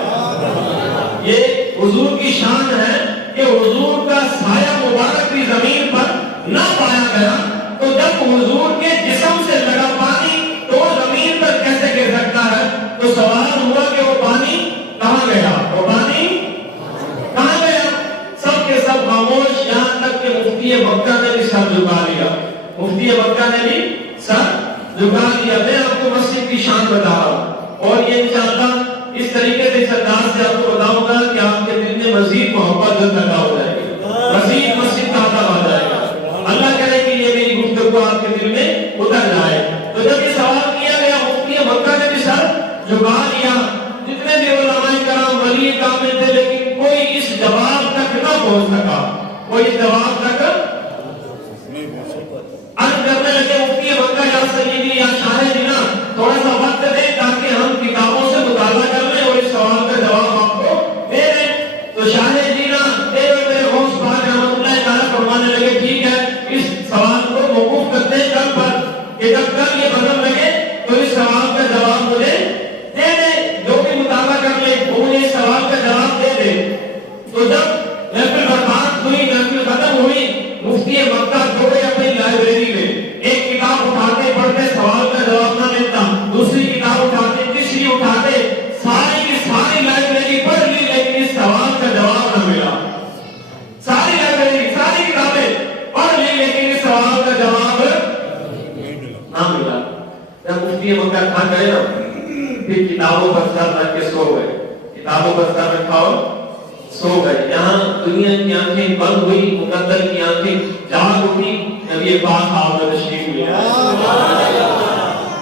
یہ حضور کی شان ہے کہ حضور کا سایہ مبارک بھی زمین پر نہ پایا گیا. تو جب حضور کے جسم سے لگا پانی تو زمین پر کیسے گر سکتا ہے؟ تو سوال ہوا کہ وہ پانی کہاں گیا؟ وہ پانی کہاں گیا؟ سب کے سب خاموش یہاں تک کہ مفتی مکہ نے بھی سر جھکا لیا. مفتی مکہ نے بھی سر جھکا لیا. میں آپ کو مسجد کی شان بتا رہا ہوں اور یہ انشاءاللہ اس طریقے سے سرکار سے آپ کو بتاؤں گا کہ آپ کے دل میں مزید محبت پیدا ہو جائے گی مزید مسجد کا عطا ہو جائے گا. اللہ کرے کہ یہ میری گفتگو آپ کے دل میں اتر جائے. تو جب یہ سوال کیا گیا مفتی مکہ نے بھی سر جھکا لیا. جتنے بھی علماء کرام ولی کامل تھے لیکن کوئی اس جواب تک نہ پہنچ سکا. کوئی اس جواب تک عرض کرنے لگے مفتی مکہ یا سیدی یا شاہ جینا تھوڑا سا وقت دیں تاکہ ہم کتابوں سے مطالعہ کر لیں اور اس سوال کا جواب آپ کو دے دیں. تو شاہ جینا میرے غوث پاک ہوئی، مفتی مکہ دوڑے اپنی لائبریری میں، ایک کتاب اٹھاتے پڑھتے سوال کا جواب نہ ملتا، دوسری کتاب اٹھاتے، تیسری اٹھاتے، ساری کی ساری لائبریری پڑھ لی لیکن اس سوال کا جواب نہ ملا۔ ساری لائبریری ساری کتابیں پڑھ لی لیکن اس سوال کا جواب نہ ملا۔ جب مفتی مکہ تھک گئے نا، پھر کتابوں پر سر رکھ کے سو گئے، کتابوں پر سر رکھا اور سو گئے۔ یہاں دنیا کی آنکھیں بند ہوئی، مقدر کی آنکھیں جاگ اٹھی، نبی پاک آپ نے تشریف لے آئے۔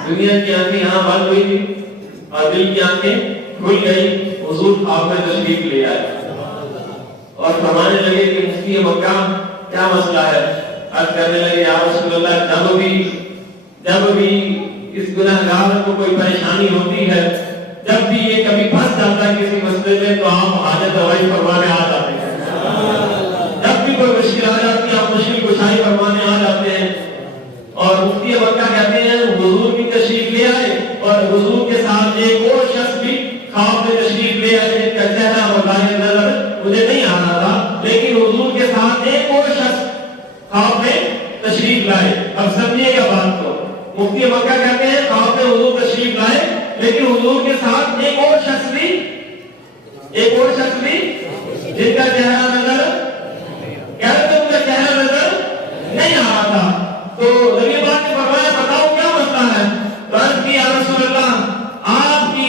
دنیا کی آنکھیں یہاں بند ہوئی اور دل کی آنکھیں کھل گئی، حضور آپ نے تشریف لے آئے اور فرمانے لگے کہ مفتی مکہ کیا مسئلہ ہے؟ عرض کرنے لگے یا رسول اللہ، جب بھی اس گناہگار کو کوئی پریشانی ہوتی ہے، جب بھی یہ کبھی پھنس جاتا ہے کسی مسئلے میں تو آپ حاجت روائی فرمانے آ جاتے ہیں، جب بھی کوئی مشکل آ جاتی ہے آپ مشکل کشائی فرمانے آ جاتے ہیں۔ اور مفتی مکہ کہتے ہیں حضور بھی تشریف لے آئے اور حضور کے ساتھ ایک اور شخص بھی خواب میں تشریف لے آئے جن کا چہرہ بظاہر نظر مجھے نہیں آ رہا تھا، لیکن حضور کے ساتھ ایک اور شخص خواب میں تشریف لائے۔ اب سمجھیے گا بات کو، مفتی مکہ کہتے ہیں خواب میں حضور تشریف لائے لیکن حضور کے ساتھ ایک اور شخص بھی جن کا چہرہ نظر کہتے ان کا چہرہ نظر نہیں آ رہا تھا۔ تو نبی پاک نے فرمایا بتاؤ کیا مسئلہ ہے؟ تو عرض کی یا رسول اللہ، آپ کی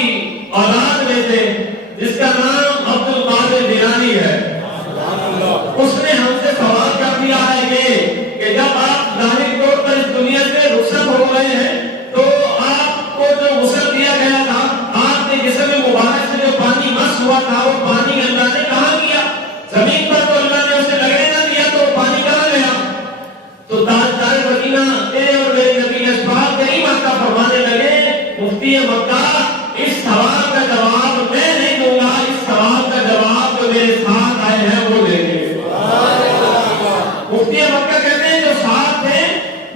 اولاد میں سے جس کا نام عبد القادر جیلانی ہے، اس نے ہم سے سوال کر دیا ہے کہ جب آپ ظاہری طور پر اس دنیا سے رخصت ہو گئے ہیں تو آپ کو جو غسل دیا گیا تھا، آپ کے جسم مبارک سے جو پانی مس ہوا تھا، وہ پانی اللہ نے کہاں کیا؟ زمین پر تو اللہ نے اسے لگنے نہ دیا، تو وہ پانی کہاں گیا؟ تو تاجدار مدینہ تیرے اور میرے نبی اشفاق کریم آقا فرمانے لگے مفتی مکہ اس سوال کا جواب میں نہیں دوں گا، اس سوال کا جواب جو میرے ساتھ آئے ہیں وہ دیں گے۔ مفتی مکہ کہتے ہیں جو ساتھ تھے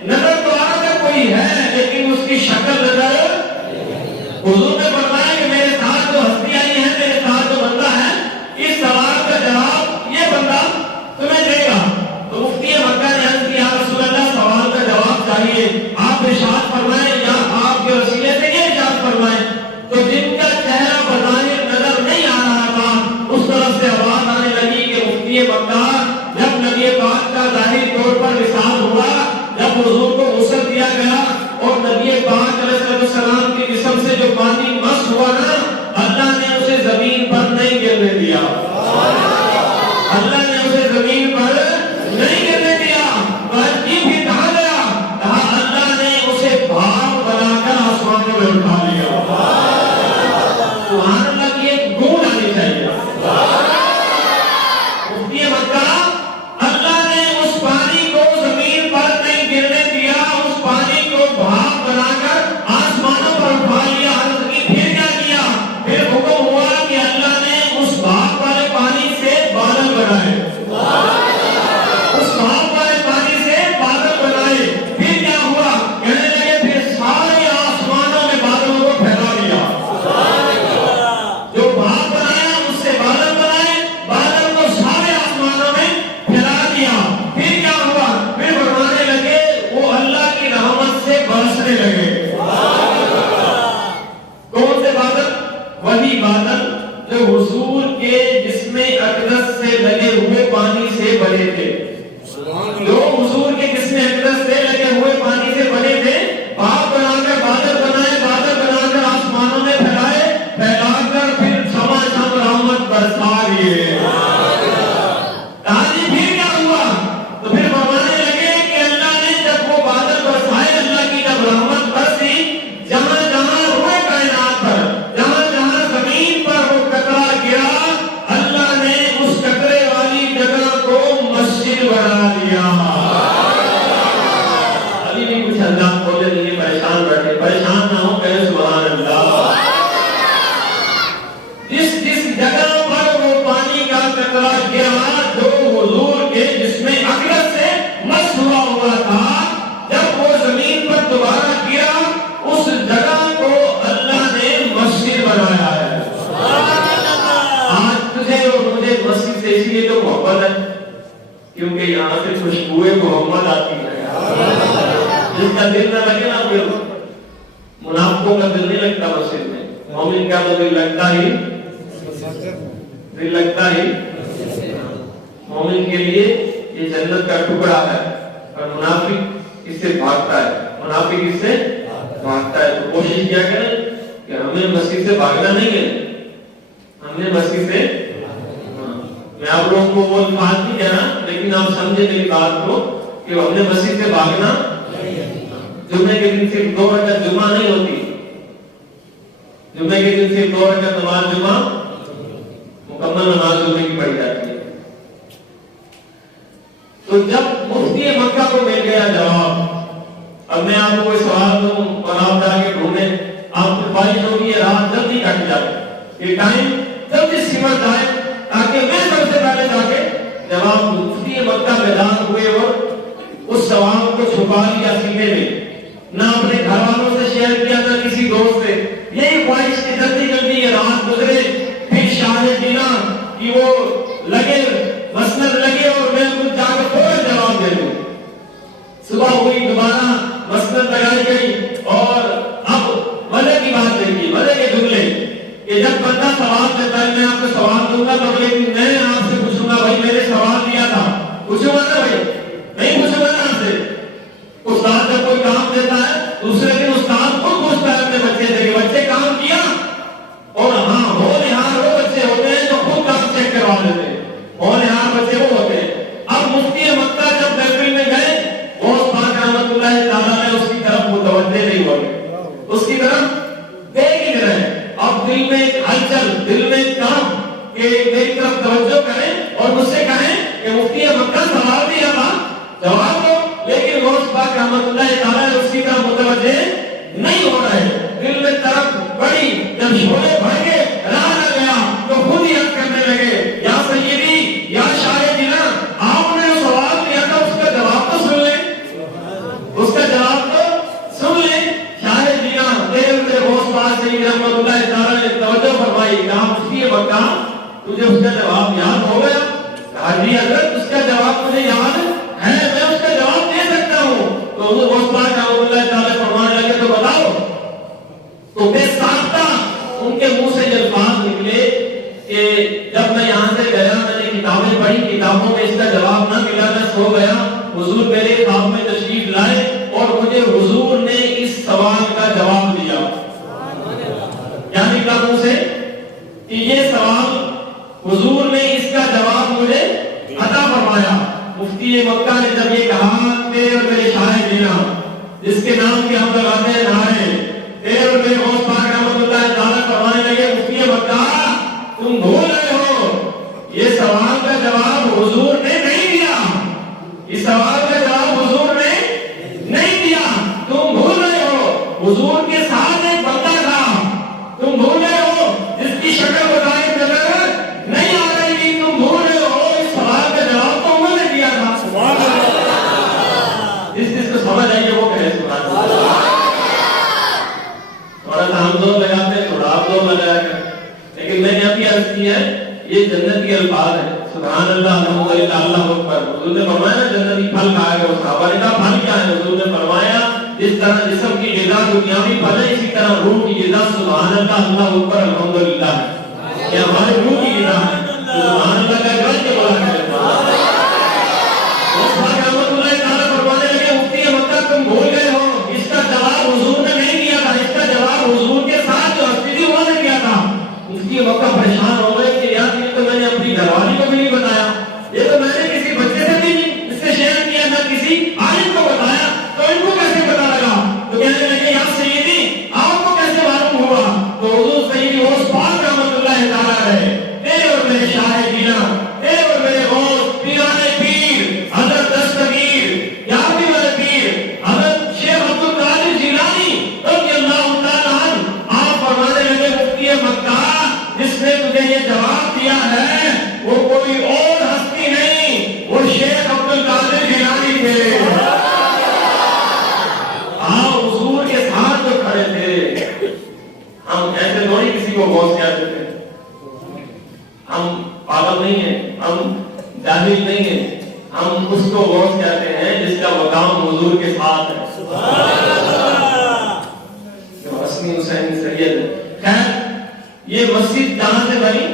نظر تو آ رہا کوئی ہے لیکن اس کی شکل نظر، حضور نے فرمایا کہ میرے ساتھ جو ہستی آئی ہے، میرے ساتھ جو بندہ ہے، اس سوال کا جواب یہ بندہ تمہیں دے گا۔ تو مفتی مکہ نے عرض کیا رسول اللہ سوال کا جواب چاہیے، آپ ارشاد فرمائیں یا آپ کے وسیلے سے یہ ارشاد فرمائیں۔ تو جن کا چہرہ بظاہر نظر نہیں آ رہا تھا اس طرف سے آواز آنے لگی کہ مفتی مکہ جب نبی پاک کا ظاہری طور پر وصال ہوا، جب حضور کو غسل دیا گیا اور نبی پاک علیہ السلام کے جسم سے جو پانی مس ہوا نا، اللہ نے اسے زمین پر نہیں گرنے دیا، اللہ نے اسے زمین پر نہیں گرنے دیا، بلکہ بھی کہا گیا اللہ نے اسے بھاپ بنا کر آسمانوں میں اٹھا لیا۔ سبحان اللہ کی ایک گونج آنی چاہیے۔ مفتی مکہ اللہ نے اس پانی کو زمین پر نہیں گرنے دیا، اس پانی کو بھاپ بنا کر آسمانوں پر اٹھا لیا۔ حضرت کی پھر کیا کیا؟ پھر حکم ہوا کہ اللہ نے اس بھاپ والے پانی سے بادل بنائے، اس بھاپ والے پانی سے بادل بنائے۔ پھر کیا ہوا؟ کہنے لگے پھر سارے آسمانوں میں بادلوں کو پھیلا دیا، جو بھاپ بنایا اس سے بادل بنائے، بادل کو سارے آسمانوں میں پھیلا دیا۔ پھر کیا ہوا؟ پھر فرمانے لگے وہ اللہ کی رحمت سے برسنے لگے۔ کون سے بادل؟ وہی بادل جو حضور کے جسم اقدس سے لگے ہوئے پانی سے بنے تھے، جو حضور کے جسم اقدس سے لگے ہوئے پانی سے بنے تھے، بھاپ بنا کر بادل بنائے، بادل بنا کر آسمانوں میں پھیلائے، پھیلا کر پھر چھما رحمت برسا دیے۔ پھر کیا ہوا؟ تو پھر فرمانے لگے کہ اللہ نے جب وہ بادل برسائے، اللہ کی جب رحمت برسی، جہاں جہاں روئے کائنات پر، جہاں جہاں زمین پر وہ قطرہ گرا، اللہ نے اس قطرے والی جگہ کو مسجد بنا دیا۔ کیونکہ یہاں سے خوشبوئے محمد آتی ہے. جس کا دل نہ لگے نا پھر منافقوں کا دل نہیں لگتا مسجد میں. مومن کا تو دل لگتا ہی مومن کے لیے یہ جنت کا ٹکڑا ہے. اور منافق اس سے بھاگتا ہے. تو کوشش کیا کریں کہ ہمیں مسجد سے بھاگنا نہیں ہے. ہم نے مسجد سے میں آپ لوگوں کو وہ بات نہیں کہنا, لیکن آپ سمجھے میری بات کو کہ ہم نے مسجد سے بھاگنا. جمعے کے دن صرف 2 رکعت جمعہ نہیں ہوتی. جمعے کے دن صرف 2 رکعت نماز جمعہ مکمل نماز جمعے کی پڑھی جاتی ہے. تو جب مفتی مکہ کو مل گیا جواب, اب میں آپ کو کوئی سوال دوں اور آپ جا کے ڈھونڈیں, آپ کی خواہش ہوگی یہ رات جلدی کٹ جائے, یہ ٹائم جلدی سمٹ جائے تاکہ میں سب سے پہلے جا کے جواب دوں. مفتی مکہ بیدار ہوئے اور اس سوال کو چھپا لیا سینے میں, نہ اپنے گھر والوں سے شیئر کیا نہ کسی دوست سے. یہی خواہش کی جلدی جلدی یہ رات گزرے, پھر شاہ دینا کہ وہ لگے مسند لگے اور میں کچھ جا کے فوراً جواب دے دوں. صبح ہوئی, دوبارہ مسند لگائی گئی, اور اب مزے کی بات دیکھیے, مزے کے جملے کہ جب بندہ سوال دیتا ہے میں آپ کو سوال دوں گا, تو لیکن میں آپ سے پوچھوں گا بھائی میں نے سوال دیا تھا, پوچھوں گا نا بھائی, نہیں پوچھوں گا نا آپ سے. استاد جب کوئی کام دیتا ہے دوسرے دن استاد خود پوچھتا ہے اپنے بچے سے کہ بچے کام کیا, اور ہاں ہونہار وہ بچے ہوتے ہیں جو خود کام چیک کروا دیتے ہیں, ہونہار بچے وہ ہوتے ہیں. اب مفتی مکہ جب محفل میں گئے, غوث پاک رحمۃ اللہ تعالیٰ نے اس کی طرف متوجہ نہیں ہوئے, اس کی طرف دیکھ ہی رہے. اب دل میں ایک ہلچل, دل میں ایک کام کہ میری طرف توجہ کریں اور مجھ سے کہیں کہ مفتی مکہ سوال دیا تھا جواب دو, لیکن غوث پاک رحمۃ اللہ تعالیٰ اس کی طرف متوجہ نہیں ہو رہے. دل میں طرف بڑی, جب شعلے بھڑ گئے, راہ نہ گیا تو خود ہی عرض کرنے لگے, یا سیدی یا شاہ جنا, آپ نے سوال کیا تھا اس کا جواب تو سن لیں, اس کا جواب تو سن لیں. شاہ جنا تیرے غوث پاک سید رحمۃ اللہ تعالیٰ نے توجہ فرمائی, کہا مفتی مکہ تجھے اس کا جواب یاد ہو گیا؟ کہا جی حضرت اس کا جواب مجھے یاد ہے, میں اس کا جواب دے سکتا ہوں. تو حضور غوث پاک رحمۃ اللہ تعالیٰ فرمانے لگے تو بتاؤ. تو بے ساختہ ان کے منہ سے یہ الفاظ نکلے کہ جب میں یہاں سے گیا, میں نے کتابیں پڑھی, کتابوں میں اس کا جواب نہ ملا, میں سو گیا, حضور میرے خواب میں تشریف لائے اور مجھے حضور نے اس سوال کا جواب دیا. کیا نکلا منہ سے کہ یہ سوال حضور نے اس کا جواب مجھے عطا فرمایا. مفتی مکہ نے جب یہ کہا, تیرے اور میرے شاہ دینا جس کے نام کے ہم لگاتے ہیں نعرے, تیرے اور میرے غوث پاک رحمۃ اللہ تعالیٰ فرمانے لگے, مفتی مکہ تم بھول رہے ہو, یہ سوال کا جواب حضور نے نہیں دیا, اس سوال کا جواب حضور نے نہیں دیا, تم بھول رہے ہو. حضور کے ساتھ ایک بندہ تھا, تم بھول رہے ہو, جس کی شکل بتائے نظر نہیں آ رہی تھی, تم بھول رہے ہو, اس سوال کا جواب تو انہوں نے دیا تھا. جس کو سمجھ آئیے وہ کہے سبحان اللہ. تھوڑا سا ہم زور لگاتے ہیں, تھوڑا آپ زور لگایا کر, لیکن میں نے ابھی عرض کی ہے یہ جنت کے الفاظ ہیں. سبحان اللہ, الحمدللہ, اللہ اکبر. حضور نے فرمایا نا جنتی پھل کھائے گا. صحابہ نے کہا پھل کیا ہے؟ حضور نے فرمایا جس طرح جسم کی غذا دنیاوی پھل ہے, اسی طرح روح کی غذا سبحان اللہ, اللہ اکبر, الحمدللہ ہے. یہ ہماری روح کی غذا ہے. سبحان اللہ کا گرج کے بولا کرے. تم بھول گئے ہو, اس کا جواب حضور نے نہیں دیا تھا, اس کا جواب حضور کے ساتھ جو ہستی تھی وہ نے دیا تھا. مفتی مکہ پریشان ہو گئے کہ یار یہ تو میں نے اپنی گھر والی کو بھی نہیں بتایا, یہ تو میں نے کسی بچے سے بھی نہیں اس سے شیئر کیا, نہ کسی عالم کو بتایا, تو ان کو کیسے پتا لگا؟ تو کہنے لگے یا سیدی آپ کو کیسے معلوم ہوا؟ تو حضور سیدی غوث پاک رحمۃ اللہ تعالیٰ ہے, تیرے اور میرے شاہ دینا ہم اس کو غوث کہتے ہیں جس کا مقام حضور کے ساتھ ہے. حسنی حسینی سید. خیر یہ مسجد کہاں سے بنی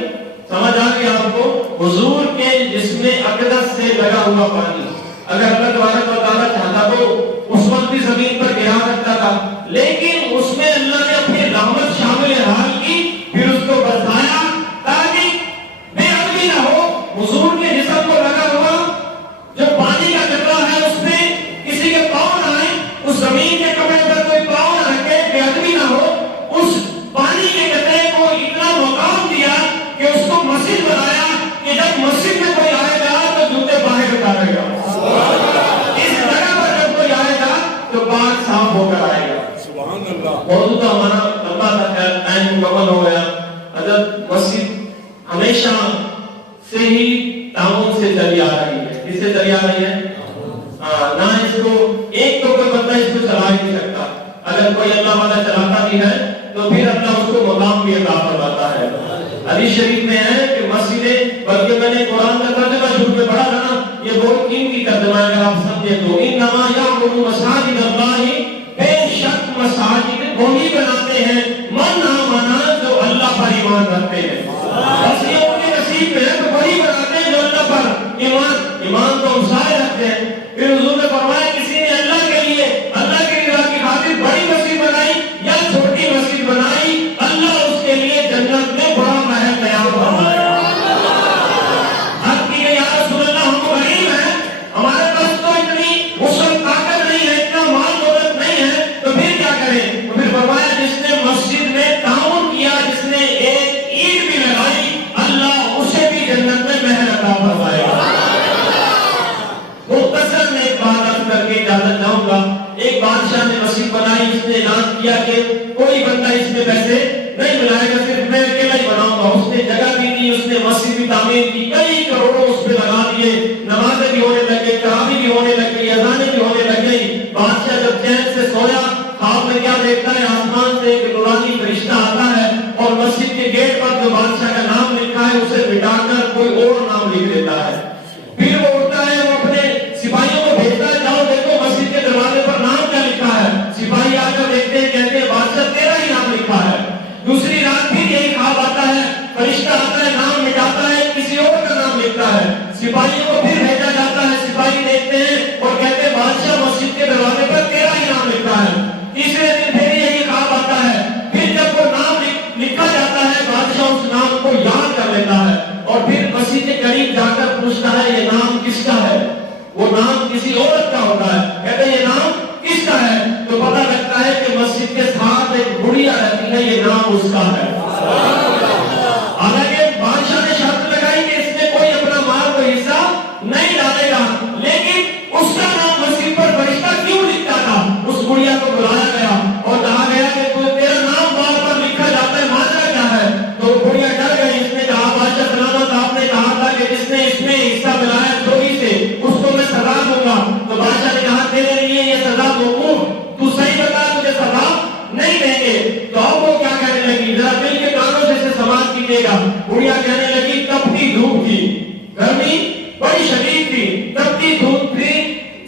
سمجھ آ گئی آپ کو؟ حضور کے جسم اقدس سے لگا ہوا پانی. اگر اللہ تبارک و تعالیٰ چاہتا تو اس وقت بھی زمین پر گرا سکتا تھا، لیکن اس میں اللہ نے اپنی رحمت شامل حال کی، پھر اس کو بسایا تاکہ بے ادبی نہ ہو. حضور کے جسم کو لگا ہوا جو پانی کا قطرہ ہے اس میں کسی کے پاؤں نہ آئے، اس زمین کے کپڑے پر کوئی پاؤں نہ رکھے، بے ادبی نہ ہو. اس پانی کے قطرے کو اتنا مقام دیا کہ اس کو مسجد بنایا کہ جب مسجد میں کوئی آئے گا تو جوتے باہر اتارے گا. اس جگہ پر جب کوئی آئے گا تو پاک صاف ہو کر آئے گا. سبحان اللہ. موضوع تو ہمارا لمبا تھا، خیر ٹائم مکمل ہو گیا. حضرت مسجد ہمیشہ سے ہی تعاون سے چلی آ رہی ہے. کس سے چلی آ رہی ہے؟ نہ اس کو ایک تو کوئی بندہ اس کو چلا ہی نہیں سکتا. اگر کوئی اللہ والا چلاتا بھی ہے تو پھر اللہ اس کو مقام بھی عطا فرماتا ہے. حدیث شریف میں ہے کہ مسجدیں، بلکہ میں نے قرآن کا ترجمہ شروع میں پڑھا تھا نا، یہ بہت قیمتی ترجمہ ہے اگر آپ سمجھیں تو. انما یعمر مساجد اللہ، بے شک مساجد وہی بناتے ہیں من آمنا، جو اللہ پر ایمان رکھتے ہیں. بس یہ ان کے نصیب میں ہے تو وہی بناتے ہیں جو اللہ پر ایمان تو ہم سارے رکھتے ہیں. پھر حضور نے فرمایا کسی نے اللہ کے لیے، اللہ کی رضا کی خاطر بڑی مسجد بنائی یا چھوٹی مسجد بنائی، اللہ اس کے لیے جنت میں بڑا محل تیار فرمائے گا. حق کی کہ یا رسول اللہ ہم غریب ہیں، ہمارے پاس تو اتنی وسعت طاقت نہیں ہے، اتنا مال دولت نہیں ہے، تو پھر کیا کریں؟ تو پھر فرمایا جس نے مسجد میں تعاون کیا، جس نے ایک اینٹ بھی لگائی، اللہ اسے بھی جنت میں محل عطا فرمائے گا. مختصر میں ایک بات عرض کر کے اجازت چاہوں گا. ایک بادشاہ نے مسجد بنائی، اس نے اعلان کیا کہ کوئی بندہ اس میں پیسے نہیں ملائے گا، صرف میں اکیلا ہی بناؤں گا. اس نے جگہ بھی دی، اس نے مسجد بھی تعمیر کی، کئی کروڑوں اس پہ لگا دیے، نمازیں بھی ہونے لگے، تراویح بھی ہونے لگ گئی، اذانیں بھی ہونے لگ گئی. بادشاہ جب چین سے سویا، خواب میں کیا دیکھتا ہے؟ آسمان سے ایک نورانی فرشتہ آتا ہے اور مسجد کے گیٹ پر جو بادشاہ کا نام لکھا ہے اسے مٹا کر کوئی اور نام لکھ دیتا ہے. پھر وہ اٹھتا ہے، وہ اپنے سپاہیوں کو بھیجتا ہے، جاؤ دیکھو مسجد کے دروازے پر نام کیا لکھا ہے. سپاہی آ کر دیکھتے ہیں، کہتے ہیں بادشاہ تیرا ہی نام لکھا ہے. دوسری رات پھر یہی خواب آتا ہے، فرشتہ آتا ہے، نام مٹاتا ہے، کسی اور کا نام لکھتا ہے. سپاہیوں کو پھر بھیجا جاتا ہے، سپاہی دیکھتے ہیں اور کہتے ہیں بادشاہ مسجد کے دروازے پر تیرا ہی نام لکھا ہے. تیسرے دن پھر یہی خواب آتا ہے. پھر جب وہ نام لکھا جاتا ہے، بادشاہ اس نام کو یاد کر لیتا ہے اور پھر مسجد کے قریب جا کر پوچھتا ہے یہ نام کس کا ہے. وہ نام کسی عورت کا ہوتا ہے. کہتے ہیں یہ نام کس کا ہے؟ تو پتہ لگتا ہے کہ مسجد کے ساتھ ایک بڑھیا رہتی ہے، یہ نام اس کا ہے. حالانکہ بادشاہ نے شرط لگائی کہ اس میں کوئی اپنا مال کو حصہ نہیں ڈالے گا، لیکن اس کا نام مسجد پر فرشتہ کیوں لکھتا تھا؟ اس بڑھیا کو بلایا گیا اور کہا گیا کہ تیرا نام بار بار لکھا جاتا ہے، ماجرا کیا ہے؟ تو بڑھیا ڈر گئی. اس نے کہا بادشاہ سلامت، آپ نے کہا تھا کہ جس نے اس میں حصہ ملایا چوری سے اس کو میں سزا دوں گا. تو بادشاہ نے کہا تیرے لیے یہ سزا موقوف، تو صحیح بتا تجھے سزا نہیں دیں گے. تو اب وہ کیا کہنے لگی؟ ذرا دل کے کانوں سے اسے سماعت کیجیے گا. بڑھیا کہنے لگی تپتی دھوپ تھی، گرمی بڑی شدید تھی، تپتی دھوپ تھی،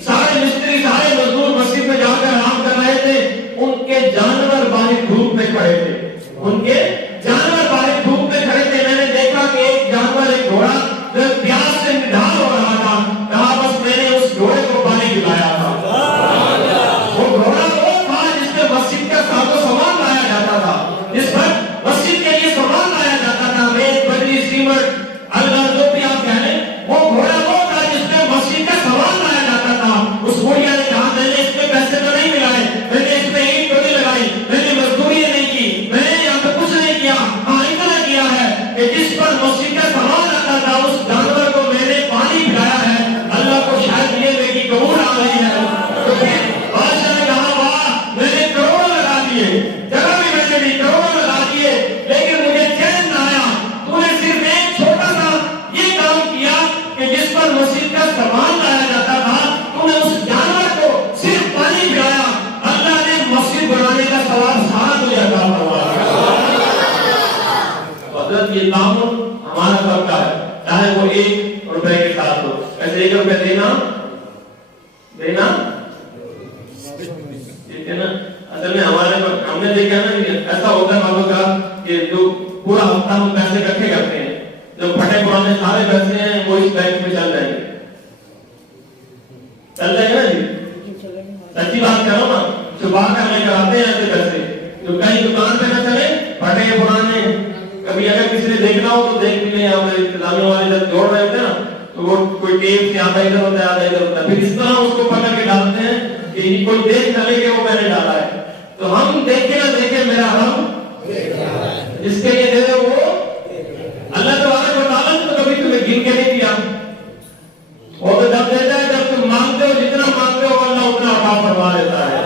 سارے مستری سارے مزدور مسجد میں جا کر آرام کر رہے تھے، ان کے جانور باہر دھوپ میں کھڑے تھے. ان کے جانور باہر دھوپ میں کھڑے تھے. میں نے دیکھا کہ ایک جانور، ایک گھوڑا جو پیاس سے نڈھال ہو رہا تھا، کہا بس میں نے اس گھوڑے کو پانی پلایا تھا. وہ گھوڑا وہ تھا جس میں مسجد کا ساز و سامان لایا جاتا تھا، جس پر مسجد کے لیے سامان لایا جاتا تھا، میز بجری سیمنٹ اللہ جو بھی آپ کہہ لیں. وہ گھوڑا وہ تھا جس میں مسجد کا سامان لایا جاتا تھا. اس بڑھیا نے کہا میں نے اس میں پیسے تو نہیں ملائے، میں نے اس میں اینٹ تو نہیں لگائی، میں نے مزدوری نہیں کی، میں نے یہاں پہ کچھ نہیں کیا. ہاں اتنا کیا ہے کہ جس پر مسجد کا سامان آتا تھا اس جانور کو میں نے پانی پلایا ہے. اللہ کو شاید یہ میری قبول آ رہی ہے. تو پھر بادشاہ نے کہا واہ، میں نے کروڑ لگا دیے، جگہ بھی میں نے بھی کروڑ لگا دیے، لیکن مجھے چین نہ آیا. تو نے صرف ایک چھوٹا سا یہ کام کیا کہ جس پر مسجد کا سامان لایا جاتا تھا، تو نے اس جانور کو صرف پانی پلایا. اللہ نے مسجد بنانے کا ثواب سارا تجھے عطا فرمایا. حضرت یہ تعاون ہمارا سب کا ہے، چاہے وہ 1 روپے کے ساتھ ہو. ایسے 1 روپے دینا دینا ٹھیک ہے نا. اصل میں ہمارے ہم نے دیکھا نا ایسا ہوتا ہے معلوم کا کہ جو پورا ہفتہ ہم پیسے اکٹھے کرتے ہیں, جو پھٹے پرانے سارے پیسے ہیں وہ اس بینک میں چل جائیں گے, چل جائیں گے نا جی. سچی بات کرو نا, چھپا کر لے کر آتے ہیں ایسے پیسے جو کہیں دکان پہ نہ چلے, پھٹے پرانے. کبھی اگر کسی نے دیکھنا ہو تو دیکھ بھی نہیں, ہمارے انتظامیہ والے جب جوڑ رہے ہوتے ہیں نا تو وہ کوئی ٹیپ سے آدھا ادھر ہوتا ہے آدھا ادھر ہوتا ہے, پھر اس طرح اس کو پکڑ کے ڈالتے ہیں کہ کوئی دیکھ نہ لے کہ وہ میں نے ڈالا ہے. تو ہم دیکھے نہ دیکھے میرا رب جس کے لیے دے دے وہ اللہ تبارک و تعالیٰ نے تو کبھی تمہیں گن کے نہیں دیا. وہ تو جب دیتا ہے جب تم مانگتے ہو, جتنا مانگتے ہو اللہ اتنا عطا فرما دیتا ہے.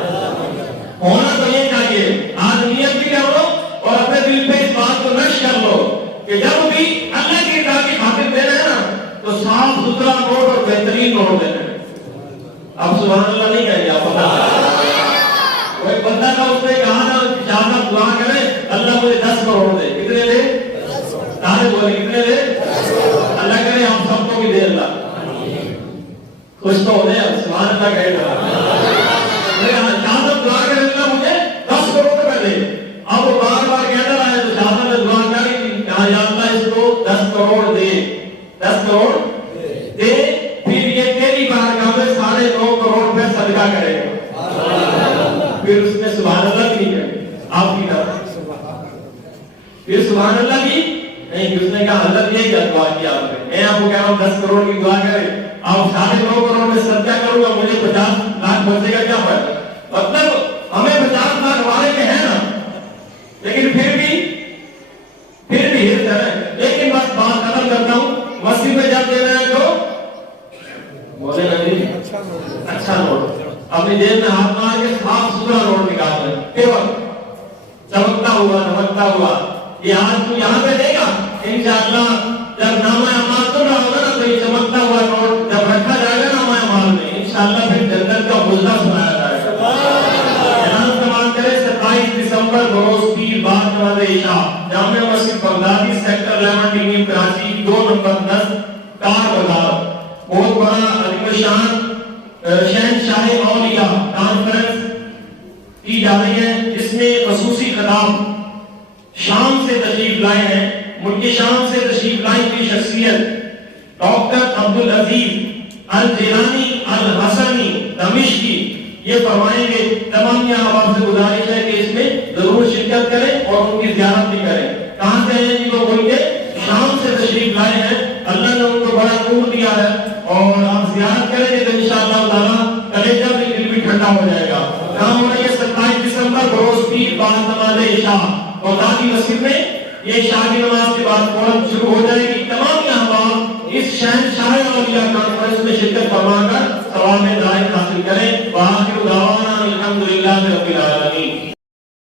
ہونا تو یہ چاہیے, آج نیت بھی کر لو اور اپنے دل پہ اس بات کو نش کر لو کہ جب بھی اللہ کی رضا کی خاطر دے رہے ہیں نا تو صاف ستھرا نوٹ اور بہترین نوٹ دے رہے ہیں. اب سبحان اللہ نہیں کہیں گے آپ پتہ. وہ ایک بندہ کا اس نے کہا نا شاہ دعا کرے اللہ مجھے 10 کروڑ دے. کتنے دے؟ سارے بولے کتنے دے؟ اللہ کرے ہم سب کو بھی دے اللہ. خوش تو ہو جائے سبحان اللہ کہے گا. شاہ دعا کرے اللہ مجھے 10 کروڑ روپے دے. اب وہ بار بار کہتا رہا ہے تو شاہ نے دعا کری, کہا یا اللہ اس کو 10 کروڑ دے, 10 کروڑ دے, پھر یہ تیری بارگاہ میں 9.5 کروڑ روپے صدقہ کرے گا. پھر اس نے سبحان اللہ بھی نہیں کہا, آپ کی طرح پھر سبحان اللہ بھی نہیں. اس نے کہا حضرت یہ کیا دعا کیا آپ نے, میں آپ کو کہہ رہا ہوں 10 کروڑ کی دعا کرے, آپ 9.5 کروڑ میں صدقہ کروں گا, مجھے 50 لاکھ بچے گا, کیا فرق. مطلب ہمیں 50 لاکھ والے کے ہیں نا, لیکن پھر بھی ہرس ہے. لیکن بس بات ختم کرتا ہوں, مسجد میں جب دے رہے ہیں تو بولے نا جی اچھا نوٹ, اپنی جیب میں ہاتھ مار کے صاف ستھرا نوٹ نکال رہے ہیں, چمکتا ہوا دمکتا ہوا. یہ آج تو یہاں پہ دے گا انشاءاللہ, جب نامہ اعمال تو نہ ہوگا نا تو یہ چمکتا ہوا نوٹ جب رکھا جائے گا نامہ اعمال میں انشاءاللہ پھر جنت کا غصہ سنایا جائے گا. اعلان سماعت کرے 27 دسمبر بروز پیر بعد نماز عشاء Jama Masjid Baghdadi sector 11 degree Karachi 2 number 10 کار بازار. بہت بڑا عظیم شان شہنشاہ اولیاء کانفرنس کی جا رہی ہے, جس میں خصوصی خطاب شام سے تشریف لائے ہیں. ملک شام سے تشریف لائی ہوئی شخصیت ڈاکٹر عبدالعزیز الجیلانی الحسنی دمشقی یہ فرمائیں گے. تمام آپ سے گزارش ہے کہ اس میں ضرور شرکت کریں اور ان کی زیارت بھی کریں. کہاں سے ہیں جی وہ بول کے شام سے تشریف لائے ہیں, اللہ نے ان کو بڑا نور دیا ہے اور آپ زیارت کریں گے تو انشاءاللہ تعالیٰ کلیجہ بھی دل بھی ٹھنڈا ہو جائے گا. کام ہو رہی ہے 27 دسمبر بروز پیر بعد نماز عشاء بغدادی مسجد میں. یہ عشاء کی نماز کے بعد فوراً شروع ہو جائے گی. تمام احباب اس شہنشاہ اولیاء کانفرنس میں شرکت فرما کر ثواب دائم حاصل کریں. وآخر دعوانا الحمدللہ رب العالمین.